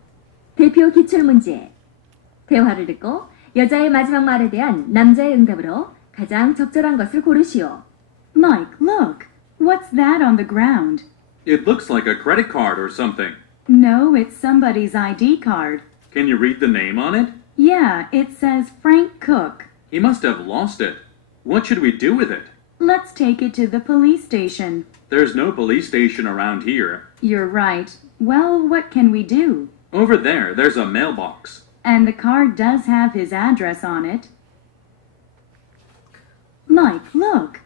대표 기출문제. 대화를 듣고 여자의 마지막 말에 대한 남자의 응답으로 가장 적절한 것을 고르시오. Mike, look. What's that on the ground? It looks like a credit card or something. No, it's somebody's ID card. Can you read the name on it? Yeah, it says Frank Cook. He must have lost it. What should we do with it? Let's take it to the police station. There's no police station around here. You're right. Well, what can we do? Over there, there's a mailbox. And the card does have his address on it. Mike, look.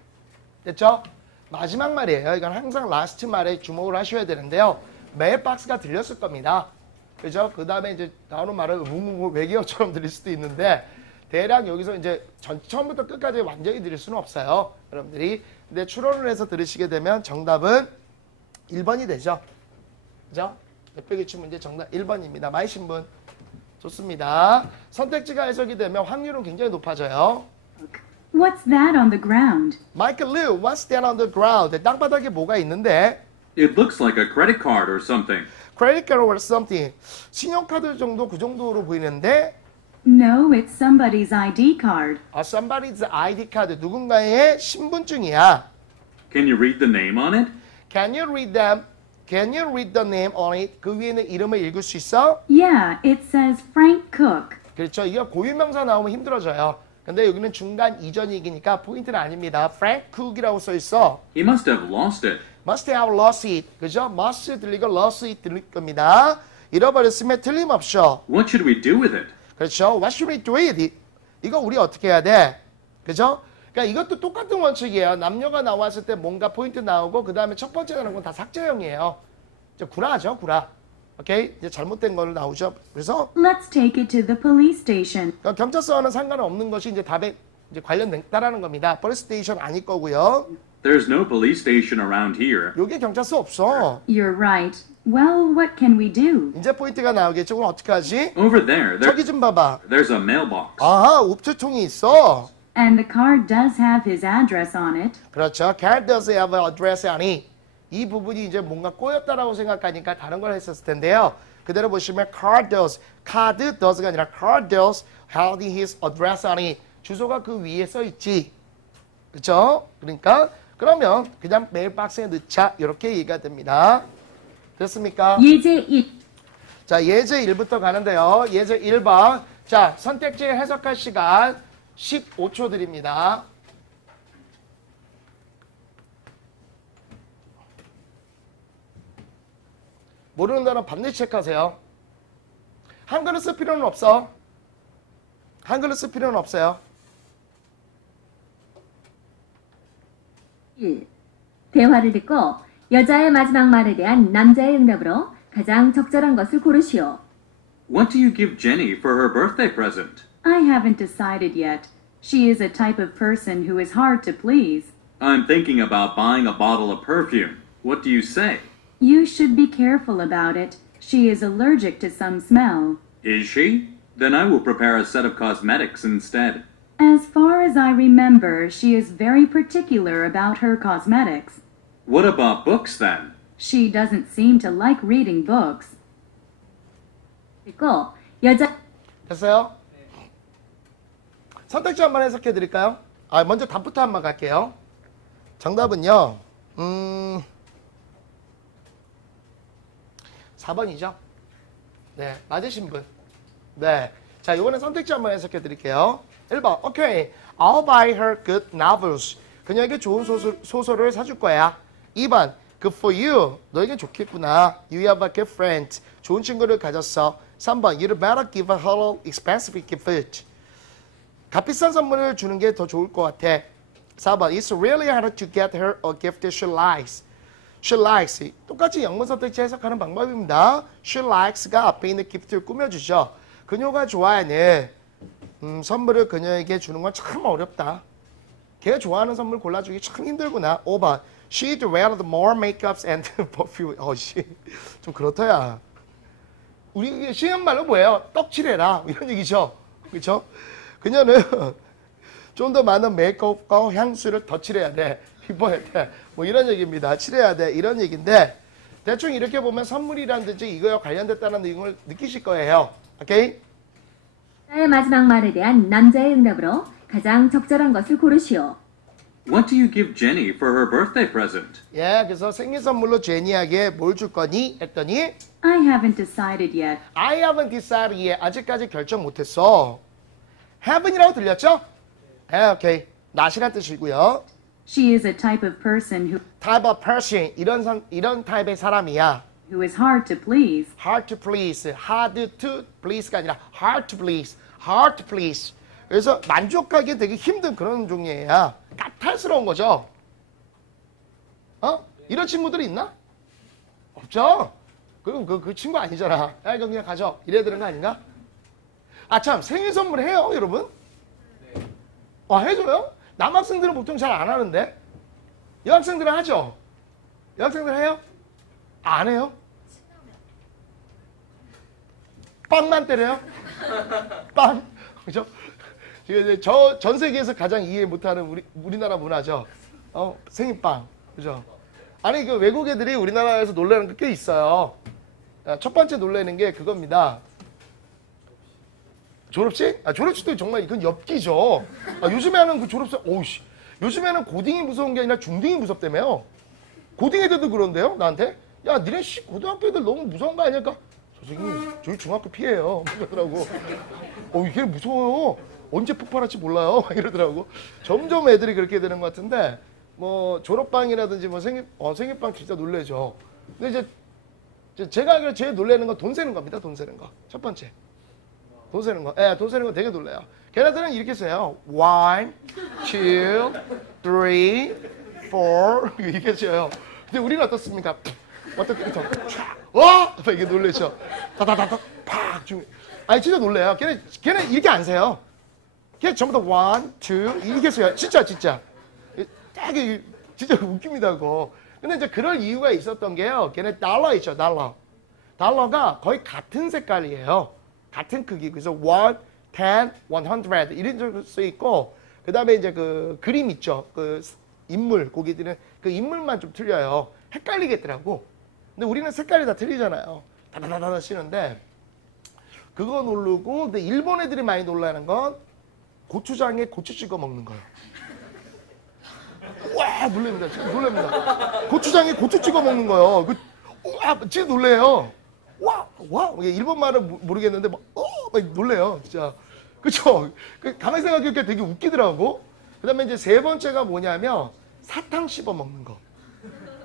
됐죠? 마지막 말이에요. 이건 항상 라스트 말에 주목을 하셔야 되는데요. 메일박스가 들렸을 겁니다. 그죠? 그 다음에 이제 나오는 말은 외계어처럼 들릴 수도 있는데 대략 여기서 이제 처음부터 끝까지 완전히 들릴 수는 없어요. 여러분들이. 근데 추론을 해서 들으시게 되면 정답은 1번이 되죠. 그죠? 대표 기출 문제 정답 1번입니다. 많으신 분. 좋습니다. 선택지가 해석이 되면 확률은 굉장히 높아져요. What's that on the ground? Michael Liu, what's that on the ground? 땅바닥에 뭐가 있는데? It looks like a credit card or something. Credit card or something. 신용카드 정도 그 정도로 보이는데 No, it's somebody's ID card. somebody's ID card. 누군가의 신분증이야. Can you read the name on it? Can you read them? Can you read the name on it? 그 위에는 이름을 읽을 수 있어? Yeah, it says Frank Cook. 그렇죠. 이거 고유명사 나오면 힘들어져요. 근데 여기는 중간 이전이기니까 포인트는 아닙니다. Frank Cook이라고 써 있어. He must have lost it. Must have lost it. 그죠? Must 들리고 lost it 들릴 겁니다. 잃어버렸으면 틀림없죠. What should we do with it? 그렇죠. What should we do with it? 이거 우리 어떻게 해야 돼? 그죠? 그러니까 이것도 똑같은 원칙이에요. 남녀가 나왔을 때 뭔가 포인트 나오고 그 다음에 첫 번째 나오는 건 다 삭제형이에요. 이제 구라죠, 구라. 오케이? 이제 잘못된 걸로 나오죠. 그래서 Let's take it to the police station. 경찰서와는 상관없는 것이 이제 답에 이제 관련됐다라는 겁니다. police station 아닐 거고요. There's no police station around here. 여기 경찰서 없어. You're right. Well, what can we do? 이제 포인트가 나오겠죠. 그럼 어떡하지? Over there, 저기 좀 봐봐. there's a mailbox. 아하, 우체통이 있어. And the card does have his address on it. 그렇죠. Car does have an address 아니. 이 부분이 이제 뭔가 꼬였다라고 생각하니까 다른 걸 했었을 텐데요. 그대로 보시면 car does, 카드 does가 아니라 car does have his address 아니. 주소가 그 위에 써 있지. 그렇죠? 그러니까 그러면 그냥 메일박스에 넣자 이렇게 얘기가 됩니다. 됐습니까? 예제 1. 자, 예제 1부터 가는데요. 예제 1번. 자, 선택지 해석할 시간 15초 드립니다. 모르는 단어 반드시 체크하세요. 한글을 쓸 필요는 없어. 한글을 쓸 필요는 없어요. 1. 대화를 듣고 여자의 마지막 말에 대한 남자의 응답으로 가장 적절한 것을 고르시오. What do you give Jenny for her birthday present? I haven't decided yet. She is a type of person who is hard to please. I'm thinking about buying a bottle of perfume. What do you say? You should be careful about it. She is allergic to some smell. Is she? Then I will prepare a set of cosmetics instead. As far as I remember, she is very particular about her cosmetics. What about books then? She doesn't seem to like reading books. 그리고 여자 됐어요? 선택지 한번 해석해 드릴까요? 먼저 답부터 한번 갈게요. 정답은요. 4번이죠. 네, 맞으신 분. 네. 자, 이번엔 선택지 한번 해석해 드릴게요. 1번. Okay. I'll buy her good novels. 그녀에게 좋은 소설을 사줄 거야. 2번. Good for you. 너에게 좋겠구나. You have a good friend. 좋은 친구를 가졌어. 3번. You'd better give her expensive gift. 값비싼 선물을 주는 게 더 좋을 것 같아. 4번. It's really hard to get her a gift she likes. She likes. 똑같이 영문 선택지 해석하는 방법입니다. She likes가 앞에 있는 기프트를 꾸며주죠. 그녀가 좋아하는 선물을 그녀에게 주는 건 참 어렵다. 걔가 좋아하는 선물 골라주기 참 힘들구나. 5번. She'd wear more makeups and perfume. 좀 그렇다야. 우리 쉬운 말로 뭐예요? 떡칠해라. 이런 얘기죠. 그렇죠? 그녀는 좀 더 많은 메이크업과 향수를 더 칠해야 돼. 입어야 돼. 뭐 이런 얘기입니다. 칠해야 돼. 이런 얘기인데 대충 이렇게 보면 선물이라든지 이거와 관련됐다는 내용을 느끼실 거예요. 오케이? 여자의 마지막 말에 대한 남자의 응답으로 가장 적절한 것을 고르시오. What do you give Jenny for her birthday present? 예, 그래서 생일 선물로 제니에게 뭘 줄 거니? 했더니 I haven't decided yet. I haven't decided yet. 아직까지 결정 못했어. haven'이라고 들렸죠? 예, 오케이. not이란 뜻이고요. She is a type of person type of person. 이런 타입의 사람이야. who is hard to please. hard to please. hard to please가 아니라 hard to please. hard to please. 그래서 만족하기 되게 힘든 그런 종류야. 까탈스러운 거죠. 이런 친구들이 있나? 없죠? 그럼 그 친구 아니잖아. 야, 이거 그냥 가져. 이래야 되는 거 아닌가? 참, 생일 선물 해요, 여러분? 해줘요? 남학생들은 보통 잘 안 하는데? 여학생들은 하죠? 여학생들 해요? 안 해요? 빵만 때려요? 빵? 그죠? 전 세계에서 가장 이해 못하는 우리나라 문화죠. 생일빵. 그죠? 아니, 그 외국 애들이 우리나라에서 놀라는 게 꽤 있어요. 첫 번째 놀라는 게 그겁니다. 졸업식? 졸업식도 정말 이건 엽기죠. 요즘에는 그 졸업식, 요즘에는 고딩이 무서운 게 아니라 중딩이 무섭다며요. 고딩 애들도 그런데요, 나한테. 야, 니네 고등학교 애들 너무 무서운 거 아닐까? 선생님, 저희 중학교 피해요. 이러더라고. 이게 무서워요. 언제 폭발할지 몰라요. 이러더라고. 점점 애들이 그렇게 되는 것 같은데, 뭐, 졸업방이라든지 뭐 생일빵 진짜 놀래죠. 근데 이제 제가 알기로 제일 놀라는 건 돈 세는 겁니다. 돈 세는 거. 첫 번째. 돈 세는 거. 돈 세는 거 되게 놀래요. 걔네들은 이렇게 써요. 1, 2, 3, 4 이렇게 써요. 근데 우리는 어떻습니까? 어떻게 이게 놀래죠. 다다다다 팍 중. 진짜 놀래요. 걔네 이렇게 안 세요. 걔 전부 다 1, 2 이렇게 써요. 진짜. 되게 진짜 웃깁니다, 그거. 근데 이제 그럴 이유가 있었던 게요. 걔네 달러 있죠, 달러. 달러가 거의 같은 색깔이에요. 같은 크기. 그래서 1, 10, 100 이런 식으로 쓰여 있고, 그 다음에 이제 그 그림 있죠. 그 인물, 고기들은 그 인물만 좀 틀려요. 헷갈리겠더라고. 근데 우리는 색깔이 다 틀리잖아요. 다다다다 쓰는데 그거 누르고, 근데 일본 애들이 많이 놀라는 건 고추장에 고추 찍어 먹는 거예요. 와, 놀랍니다. 진짜 놀랍니다. 고추장에 고추 찍어 먹는 거예요. 와, 진짜 놀래요. 와, 이게 일본 말은 모르겠는데 막 놀래요, 진짜. 그쵸? 가만히 생각해보니까 되게 웃기더라고. 그 다음에 이제 세 번째가 뭐냐면 사탕 씹어 먹는 거.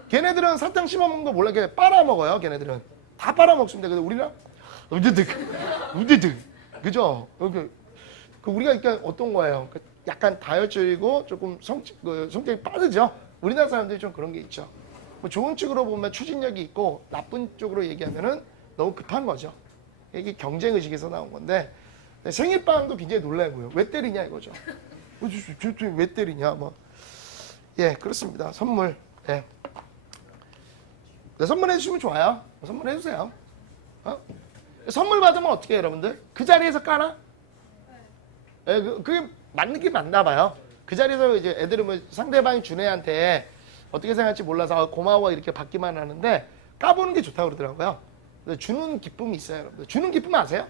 걔네들은 사탕 씹어 먹는 거 몰라. 그냥 빨아먹어요, 걔네들은. 다 빨아먹습니다. 근데 우리는 우드득. 그죠? 우리가 그러니까 어떤 거예요? 약간 다혈질이고 조금 성격이 빠르죠? 우리나라 사람들이 좀 그런 게 있죠. 뭐 좋은 쪽으로 보면 추진력이 있고 나쁜 쪽으로 얘기하면은 너무 급한 거죠. 이게 경쟁의식에서 나온 건데 생일빵도 굉장히 놀라고요. 왜 때리냐 이거죠. 왜 때리냐 뭐. 예, 그렇습니다. 선물. 예. 선물해 주시면 좋아요. 선물해 주세요. 선물 받으면 어떻게 해요, 여러분들? 그 자리에서 까나? 예, 그게 맞는 게 맞나 봐요. 그 자리에서 이제 애들은 뭐 상대방이 준 애한테 어떻게 생각할지 몰라서 고마워 이렇게 받기만 하는데 까보는 게 좋다고 그러더라고요. 주는 기쁨이 있어요, 여러분들. 주는 기쁨 아세요?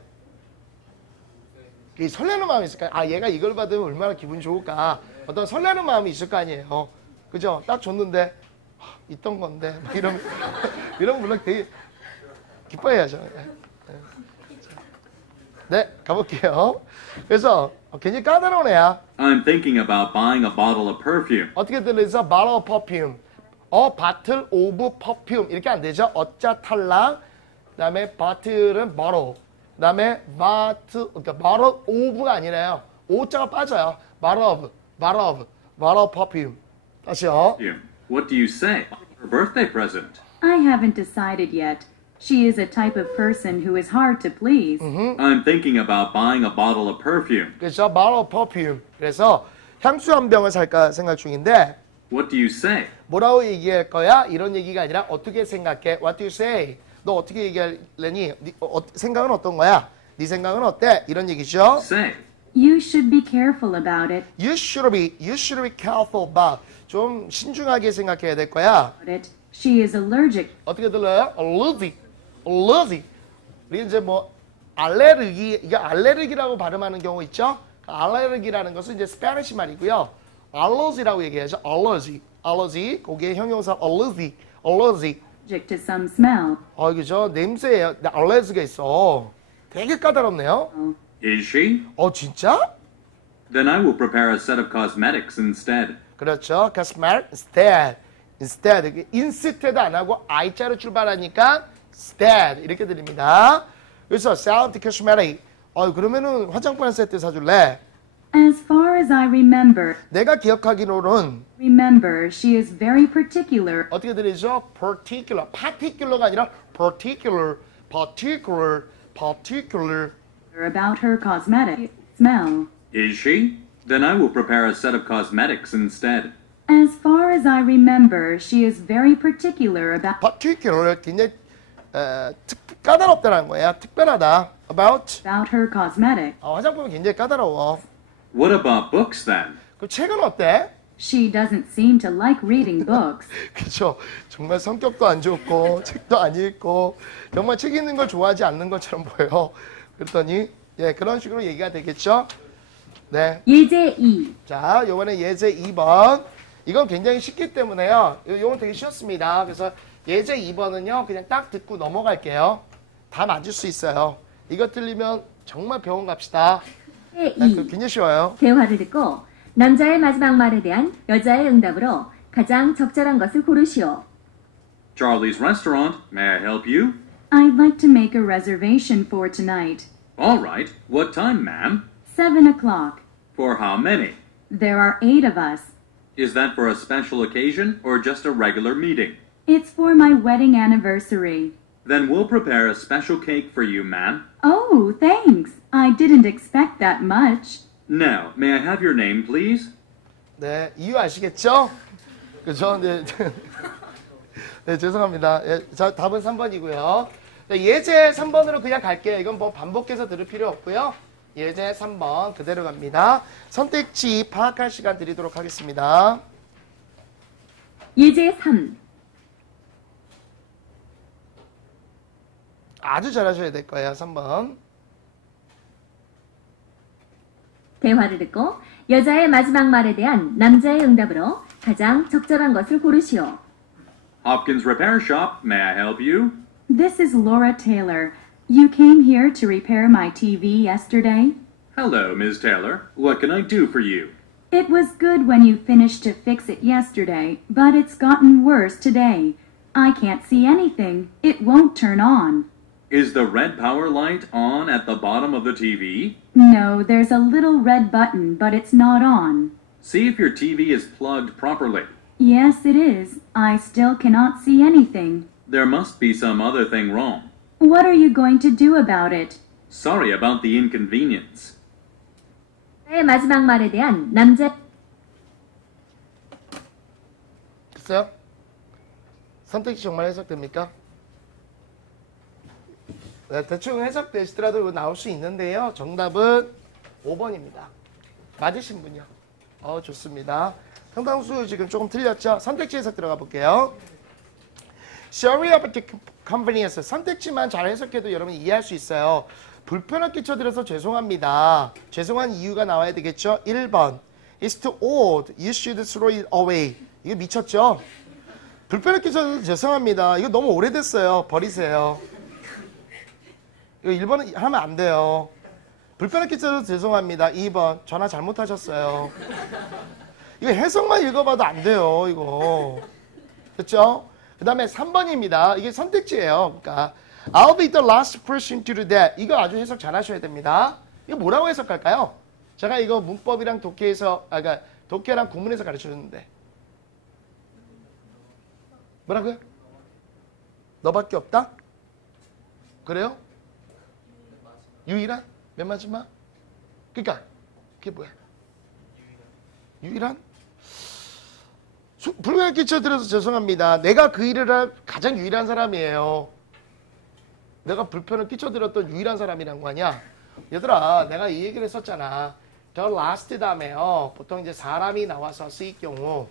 설레는 마음이 있을까요? 아, 얘가 이걸 받으면 얼마나 기분 좋을까. 어떤 설레는 마음이 있을 거 아니에요. 그죠? 딱 줬는데 있던 건데 막 이런 물론 되게 기뻐해야죠. 네, 가볼게요. 그래서 굉장히 까다로운 애야. I'm thinking about buying a bottle of perfume. 어떻게 들리죠? bottle of perfume. bottle of perfume 이렇게 안 되죠? 어짜 탈락. 그다음에 bottle은 bottle. 그다음에 그러니까 bottle of가 아니라요. 오자가 빠져요. bottle of perfume. 다시요. What do you say? Her birthday present. I haven't decided yet. She is a type of person who is hard to please. I'm thinking about buying a bottle of perfume. 그래서 bottle of perfume. 그래서 향수 한 병을 살까 생각 중인데 What do you say? 뭐라고 얘기할 거야? 이런 얘기가 아니라 어떻게 생각해? What do you say? 너 어떻게 얘기할래니? 생각은 어떤 거야? 네 생각은 어때? 이런 얘기죠. Say. You should be careful about it. You should be careful about. 좀 신중하게 생각해야 될 거야. She is allergic. 어떻게 들려요? allergic. 우리 이제 뭐 알레르기, 이게 알레르기라고 발음하는 경우 있죠? 알레르기라는 것은 이제 스페니시 말이고요. allergy라고 얘기하죠. allergy. 거기에 형용사 allergy. Allergic to some smell. 그죠? 냄새예요. 알레르기가 있어. 되게 까다롭네요. Is she? 진짜? Then I will prepare a set of cosmetics instead. 그렇죠. cosmetic instead 안 하고 I자로 출발하니까 instead 이렇게 들립니다. 그래서 sound cosmetic. 그러면은 화장품 한 세트 사줄래? As far as I remember, 내가 기억하기로는 she is very particular 어떻게 들리죠? particular가 아니라 particular about her cosmetic smell. Is she? Then I will prepare a set of cosmetics instead. As far as I remember, she is very particular about particular 굉장히 까다롭다는 거야. 특별하다. about her cosmetic. 화장품은 굉장히 까다로워. What about books then? 그 책은 어때? She doesn't seem to like reading books. 그렇죠. 정말 성격도 안 좋고 책도 안 읽고 정말 책 읽는 걸 좋아하지 않는 것처럼 보여. 그랬더니 그런 식으로 얘기가 되겠죠. 네. 예제 2. 자, 요번에 예제 2번. 이건 굉장히 쉽기 때문에요. 요건 되게 쉬웠습니다. 그래서 예제 2번은요. 그냥 딱 듣고 넘어갈게요. 다 맞을 수 있어요. 이거 틀리면 정말 병원 갑시다. 굉장히 쉬워요. 대화를 듣고 남자의 마지막 말에 대한 여자의 응답으로 가장 적절한 것을 고르시오. Charlie's Restaurant. May I help you? I'd like to make a reservation for tonight. All right. What time, ma'am? 7 o'clock. For how many? There are 8 of us. Is that for a special occasion or just a regular meeting? It's for my wedding anniversary. Then we'll prepare a special cake for you, ma'am. Oh, thanks. I didn't expect that much. Now, may I have your name, please? 네, 이유 아시겠죠? 그죠? 네. 네, 죄송합니다. 예, 자, 답은 3번이고요. 예제 3번으로 그냥 갈게요. 이건 뭐 반복해서 들을 필요 없고요. 예제 3번 그대로 갑니다. 선택지 파악할 시간 드리도록 하겠습니다. 예제 3. 아주 잘하셔야 될 거예요. 3번. 대화를 듣고 여자의 마지막 말에 대한 남자의 응답으로 가장 적절한 것을 고르시오. Hopkins Repair Shop, may I help you? This is Laura Taylor. You came here to repair my TV yesterday? Hello, Ms. Taylor. What can I do for you? It was good when you finished to fix it yesterday, but it's gotten worse today. I can't see anything. It won't turn on. Is the red power light on at the bottom of the TV? No, there's a little red button, but it's not on. See if your TV is plugged properly. Yes, it is. I still cannot see anything. There must be some other thing wrong. What are you going to do about it? Sorry about the inconvenience. 여자의 마지막 말에 대한 남자 됐어요? 선택지 정말 해석됩니까? 네, 대충 해석되시더라도 이거 나올 수 있는데요. 정답은 5번입니다. 맞으신 분이요. 좋습니다. 상당수 지금 조금 틀렸죠? 선택지 해석 들어가 볼게요. Sorry about the convenience. 선택지만 잘 해석해도 여러분 이해할 수 있어요. 불편을 끼쳐드려서 죄송합니다. 죄송한 이유가 나와야 되겠죠? 1번. It's too old. You should throw it away. 이거 미쳤죠? 불편을 끼쳐서 죄송합니다. 이거 너무 오래됐어요. 버리세요. 이거 1번은 하면 안 돼요. 불편을 끼쳐서 죄송합니다. 2번. 전화 잘못하셨어요. 이거 해석만 읽어봐도 안 돼요. 이거. 됐죠? 그 다음에 3번입니다. 이게 선택지예요. 그러니까 I'll be the last person to do that. 이거 아주 해석 잘 하셔야 됩니다. 이거 뭐라고 해석할까요? 제가 이거 문법이랑 독해에서 그러니까 독해랑 구문에서 가르쳐줬는데 뭐라고요? 너밖에 없다? 그래요? 유일한? 맨 마지막? 그러니까 그게 뭐야? 유일한? 불편을 끼쳐드려서 죄송합니다. 내가 그 일을 할 가장 유일한 사람이에요. 내가 불편을 끼쳐드렸던 유일한 사람이란 거 아니야? 얘들아, 내가 이 얘기를 했었잖아. The last 다음에요. 보통 이제 사람이 나와서 쓰일 경우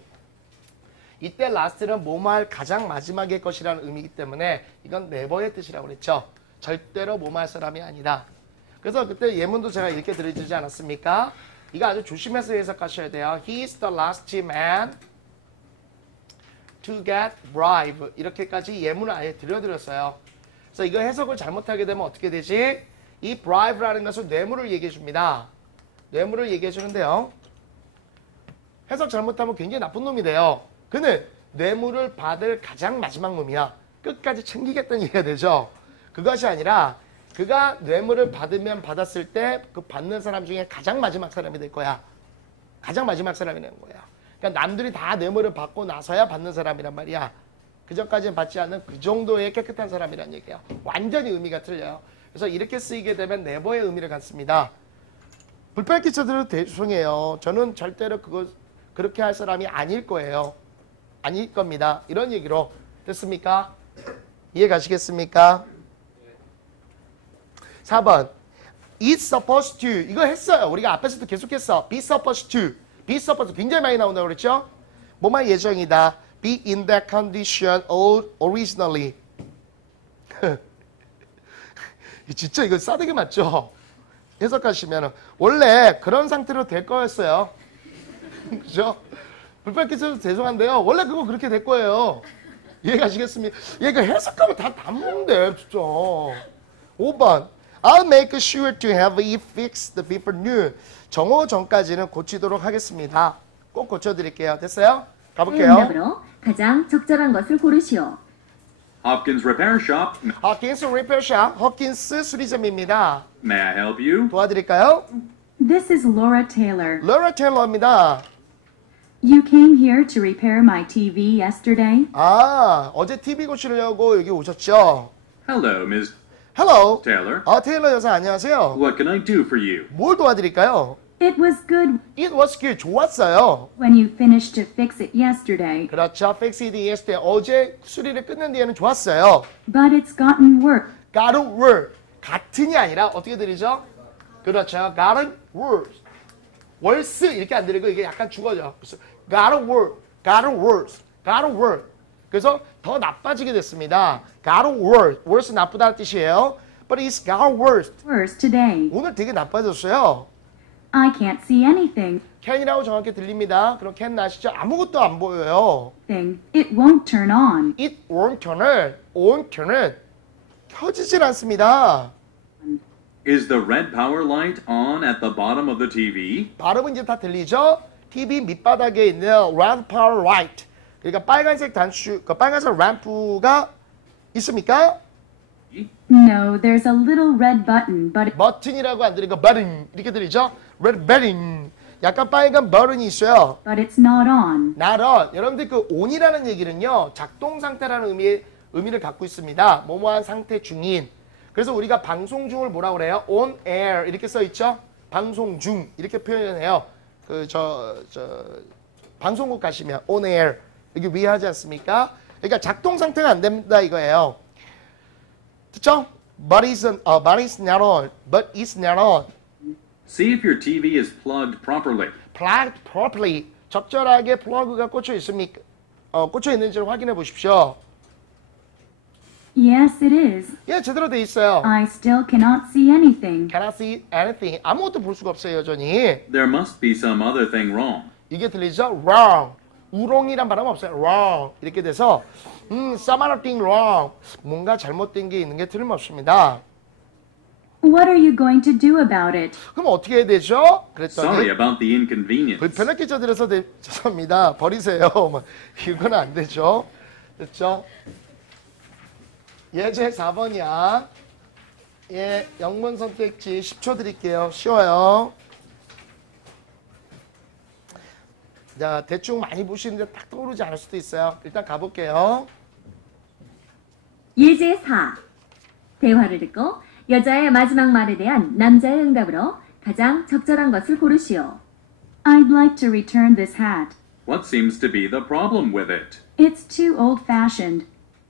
이때 last는 뭐뭐할 가장 마지막의 것이라는 의미이기 때문에 이건 never의 뜻이라고 그랬죠. 절대로 뭐뭐할 사람이 아니다. 그래서 그때 예문도 제가 읽게 드리지 않았습니까? 이거 아주 조심해서 해석하셔야 돼요. He is the last man to get bribe. 이렇게까지 예문을 아예 드려드렸어요. 그래서 이거 해석을 잘못하게 되면 어떻게 되지? 이 bribe라는 것은 뇌물을 얘기해 줍니다. 뇌물을 얘기해 주는데요. 해석 잘못하면 굉장히 나쁜 놈이 돼요. 그는 뇌물을 받을 가장 마지막 놈이야. 끝까지 챙기겠다는 얘기가 되죠. 그것이 아니라 그가 뇌물을 받으면 받았을 때 그 받는 사람 중에 가장 마지막 사람이 될 거야. 가장 마지막 사람이 되는 거야. 그러니까 남들이 다 뇌물을 받고 나서야 받는 사람이란 말이야. 그전까지는 받지 않는 그 정도의 깨끗한 사람이란 얘기예요. 완전히 의미가 틀려요. 그래서 이렇게 쓰이게 되면 네버의 의미를 갖습니다. 불편 끼쳐드려도 죄송해요. 저는 절대로 그렇게 할 사람이 아닐 거예요. 아닐 겁니다. 이런 얘기로 됐습니까? 이해 가시겠습니까? 4번. It's supposed to. 이거 했어요. 우리가 앞에서도 계속했어. Be supposed to. Be supposed to. 굉장히 많이 나온다고 그랬죠? 뭐만 예정이다. Be in that condition originally. 진짜 이거 싸대기 맞죠? 해석하시면 원래 그런 상태로 될 거였어요. 그죠? 불편 끼쳐서 죄송한데요. 원래 그거 그렇게 될 거예요. 이해 가시겠습니까? 얘가 해석하면 다 담는데 진짜. 5번. I'll make sure to have it fixed before noon. 정오 전까지는 고치도록 하겠습니다. 꼭 고쳐드릴게요. 됐어요? 가볼게요. 응답으로 가장 적절한 것을 고르시오. Hopkins Repair Shop, Hopkins Repair Shop, 허킨스 수리점입니다. may I help you? 도와드릴까요? This is Laura Taylor. 로라 테일러입니다. You came here to repair my TV yesterday? 어제 TV 고치려고 여기 오셨죠? Hello, Ms. Hello. Taylor. 테일러 여사 안녕하세요. What can I do for you? 뭘 도와드릴까요? It was good It was good. 좋았어요. when you finished to fix it yesterday, 그렇죠. Fix it yesterday. 어제 수리를 끝낸 뒤에는 좋았어요. but it's gotten worse. Gotten worse. 같은이 아니라 어떻게 들리죠? 그렇죠. Gotten worse. worse 이렇게 안 들리고 이게 약간 죽어져. 그래서 gotten worse. Gotten worse. Gotten worse. 그래서 더 나빠지게 됐습니다. Gotten worse. worse 나쁘다는 뜻이에요. But it's gotten worse. Worse today. 오늘 되게 나빠졌어요. I can't see anything. can이라고 정확히 들립니다. 그럼 can 아시죠? 아무것도 안 보여요. It won't turn on. It won't 켜는 켜지질 않습니다. Is the red power light on at the bottom of the TV? 발음은 이제 다 들리죠? TV 밑바닥에 있는 red power light. 그러니까 빨간색 단추, 그 빨간색 램프가 있습니까? No, there's a little red button, but 버튼이라고 안 들리니까 button 이렇게 들리죠? red button. 약간 빨간 버튼이 있어요. it's not on. not on. 여러분들 그 on이라는 얘기는요. 작동 상태라는 의미를 갖고 있습니다. 뭐뭐한 상태 중인. 그래서 우리가 방송 중을 뭐라 그래요? on air 이렇게 써 있죠? 방송 중 이렇게 표현해요. 방송국 가시면 on air 여기 위에 하지 않습니까? 그러니까 작동 상태가 안 된다 이거예요. 됐죠? But it's not on. But it's not on. See if your TV is plugged properly. Plugged properly. 적절하게 플러그가 꽂혀 있습니까? 꽂혀 있는지를 확인해 보십시오. Yes, it is. 예, 제대로 돼 있어요. I still cannot see anything. Cannot see anything. 아무것도 볼 수가 없어요, 여전히. There must be some other thing wrong. 이게 들리죠? Wrong. 우롱이란 발음 없어요. Wrong. 이렇게 돼서 some other thing wrong. 뭔가 잘못된 게 있는 게 틀림없습니다. What are you going to do about it? 그럼 어떻게 해야 되죠? Sorry 그랬더니 about the inconvenience. 불편하게 져드려서 죄송합니다. 버리세요. 이건 안 되죠. 됐죠? 예제 4번이야. 예, 영문 선택지 10초 드릴게요. 쉬워요. 자, 대충 많이 보시는데 딱 떠오르지 않을 수도 있어요. 일단 가볼게요. 예제 4. 대화를 듣고 여자의 마지막 말에 대한 남자의 응답으로 가장 적절한 것을 고르시오. I'd like to return this hat. What seems to be the problem with it? It's too old-fashioned.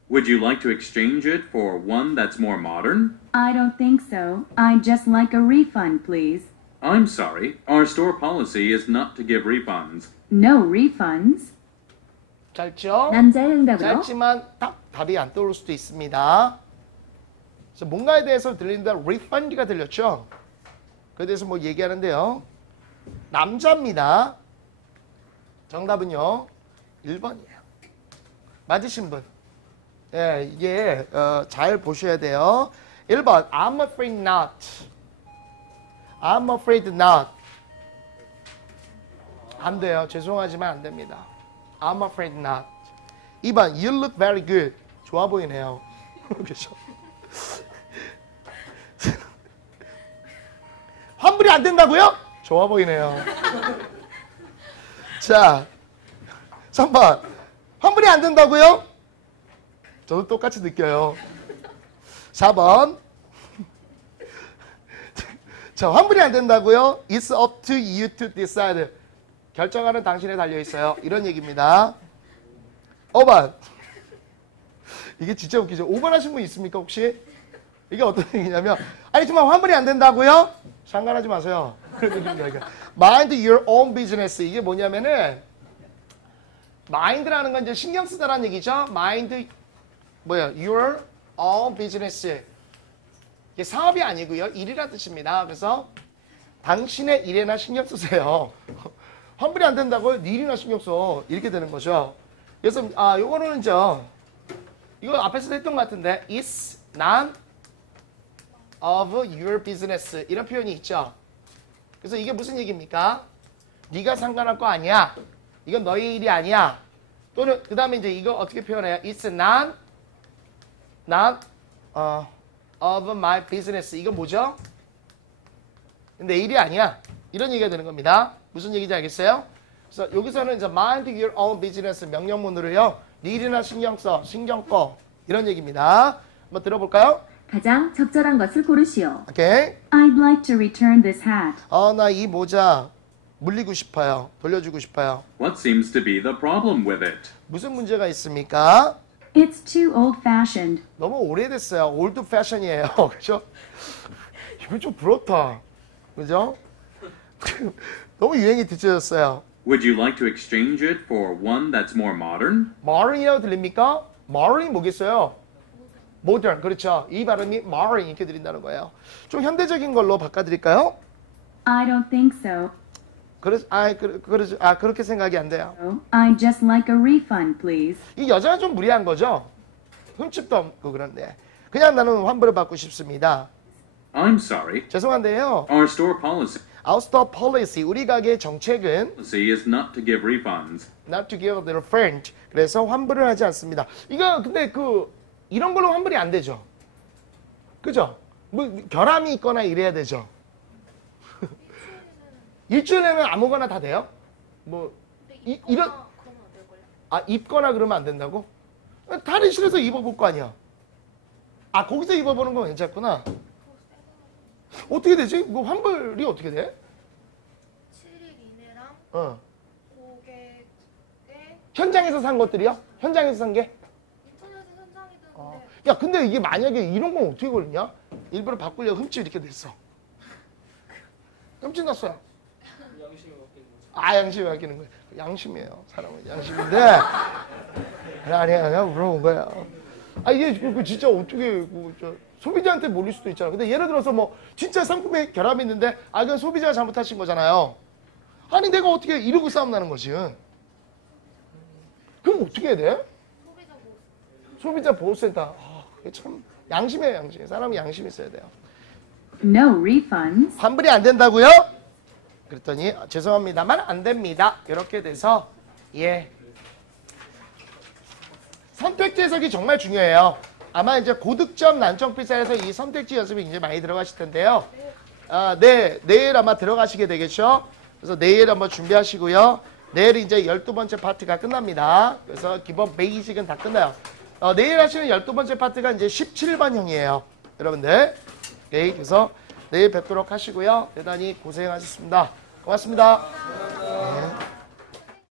Would you like to exchange it for one that's more modern? I don't think so. I'd just like a refund, please. I'm sorry. Our store policy is not to give refunds. No refunds. 짧죠? 남자의 응답으로 짧지만 답이 안 떠오를 수도 있습니다. 그래서 뭔가에 대해서 들리는데 refund가 들렸죠? 그에 대해서 뭐 얘기하는데요. 남자입니다. 정답은요. 1번이에요. 맞으신 분. 예, 이게 잘 보셔야 돼요. 1번 I'm afraid not. I'm afraid not. 안 돼요. 죄송하지만 안 됩니다. I'm afraid not. 2번 You look very good. 좋아 보이네요. 그렇죠? 환불이 안 된다고요? 좋아 보이네요. 자, 3번 환불이 안 된다고요? 저도 똑같이 느껴요. 4번 자, 환불이 안 된다고요? It's up to you to decide. 결정하는 당신에 달려있어요. 이런 얘기입니다. 5번 이게 진짜 웃기죠. 5번 하신 분 있습니까 혹시? 이게 어떤 얘기냐면 아니 정말 환불이 안 된다고요? 상관하지 마세요. Mind your own business. 이게 뭐냐면은 mind라는 건 이제 신경 쓰다라는 얘기죠. Mind your own business. 이게 사업이 아니고요. 일이라는 뜻입니다. 그래서 당신의 일에나 신경 쓰세요. 환불이 안 된다고요? 네 일이나 신경 써. 이렇게 되는 거죠. 그래서 요거는 이제 이거 앞에서 했던 것 같은데 It's none of your business 이런 표현이 있죠. 그래서 이게 무슨 얘기입니까? 네가 상관할 거 아니야. 이건 너의 일이 아니야. 또는 그 다음에 이제 이거 어떻게 표현해요? It's not of my business. 이건 뭐죠? 내 일이 아니야. 이런 얘기가 되는 겁니다. 무슨 얘기인지 알겠어요? 그래서 여기서는 이제 mind your own business 명령문으로요. 네 일이나 신경 써, 신경 꺼. 이런 얘기입니다. 한번 들어볼까요? 가장 적절한 것을 고르시오. 오케이. I'd like to return this hat. 나 이 모자 물리고 싶어요. 돌려주고 싶어요. What seems to be the problem with it? 무슨 문제가 있습니까? It's too old-fashioned. 너무 오래됐어요. 올드 패션이에요. 그죠? 이거 좀 부럽다. 그죠? 너무 유행이 뒤쳐졌어요. Would you like to exchange it for one that's more modern? modern이라고 들립니까? modern이 뭐겠어요? modern. 그렇죠. 이 발음이 modern 이렇게 들린다는 거예요. 좀 현대적인 걸로 바꿔드릴까요? I don't think so. 그렇게 생각이 안 돼요. I'd just like a refund, please. 이 여자가 좀 무리한 거죠? 흠집도 없고 그런데. 그냥 나는 환불을 받고 싶습니다. I'm sorry. 죄송한데요. Our store policy Our store policy, 우리 가게의 정책은 is not to give refunds. not to give the refund. 그래서 환불을 하지 않습니다. 이거 근데 이런 걸로 환불이 안 되죠. 그죠? 뭐 결함이 있거나 이래야 되죠. 일주일 내면 아무거나 다 돼요? 뭐 이런 입거나 그러면 안 된다고? 탈의실에서 입어볼 거 아니야. 거기서 입어보는 건 괜찮구나. 어떻게 되지? 뭐 환불이 어떻게 돼? 7일 이내랑 고객의 현장에서 산 것들이요? 현장에서 산 게? 인터넷에 현장이든 근데 야, 근데 이게 만약에 이런 건 어떻게 걸리냐? 일부러 바꾸려고 흠집 이렇게 됐어. 흠집 났어요. 양심이 바뀌는 거예요. 양심이에요. 사람은 양심인데. 아니야, 물어본 거야. 이게 진짜 어떻게 소비자한테 몰릴 수도 있잖아. 근데 예를 들어서 뭐 진짜 상품에 결함이 있는데 그건 소비자가 잘못하신 거잖아요. 아니 내가 어떻게 이러고 싸움 나는 거지? 그럼 어떻게 해야 돼? 소비자 보호센터. 그게 참 양심이에요, 양심. 사람이 양심이 있어야 돼요. No refunds. 환불이 안 된다고요? 그랬더니 죄송합니다만 안 됩니다. 이렇게 돼서 선택지 해석이 정말 중요해요. 아마 이제 고득점 난점 필사에서 이 선택지 연습이 이제 많이 들어가실 텐데요. 내일 아마 들어가시게 되겠죠. 그래서 내일 한번 준비하시고요. 내일 이제 12번째 파트가 끝납니다. 그래서 기본 베이직은 다 끝나요. 내일 하시는 12번째 파트가 이제 17번형이에요. 여러분들. 오케이. 그래서 내일 뵙도록 하시고요. 대단히 고생하셨습니다. 고맙습니다.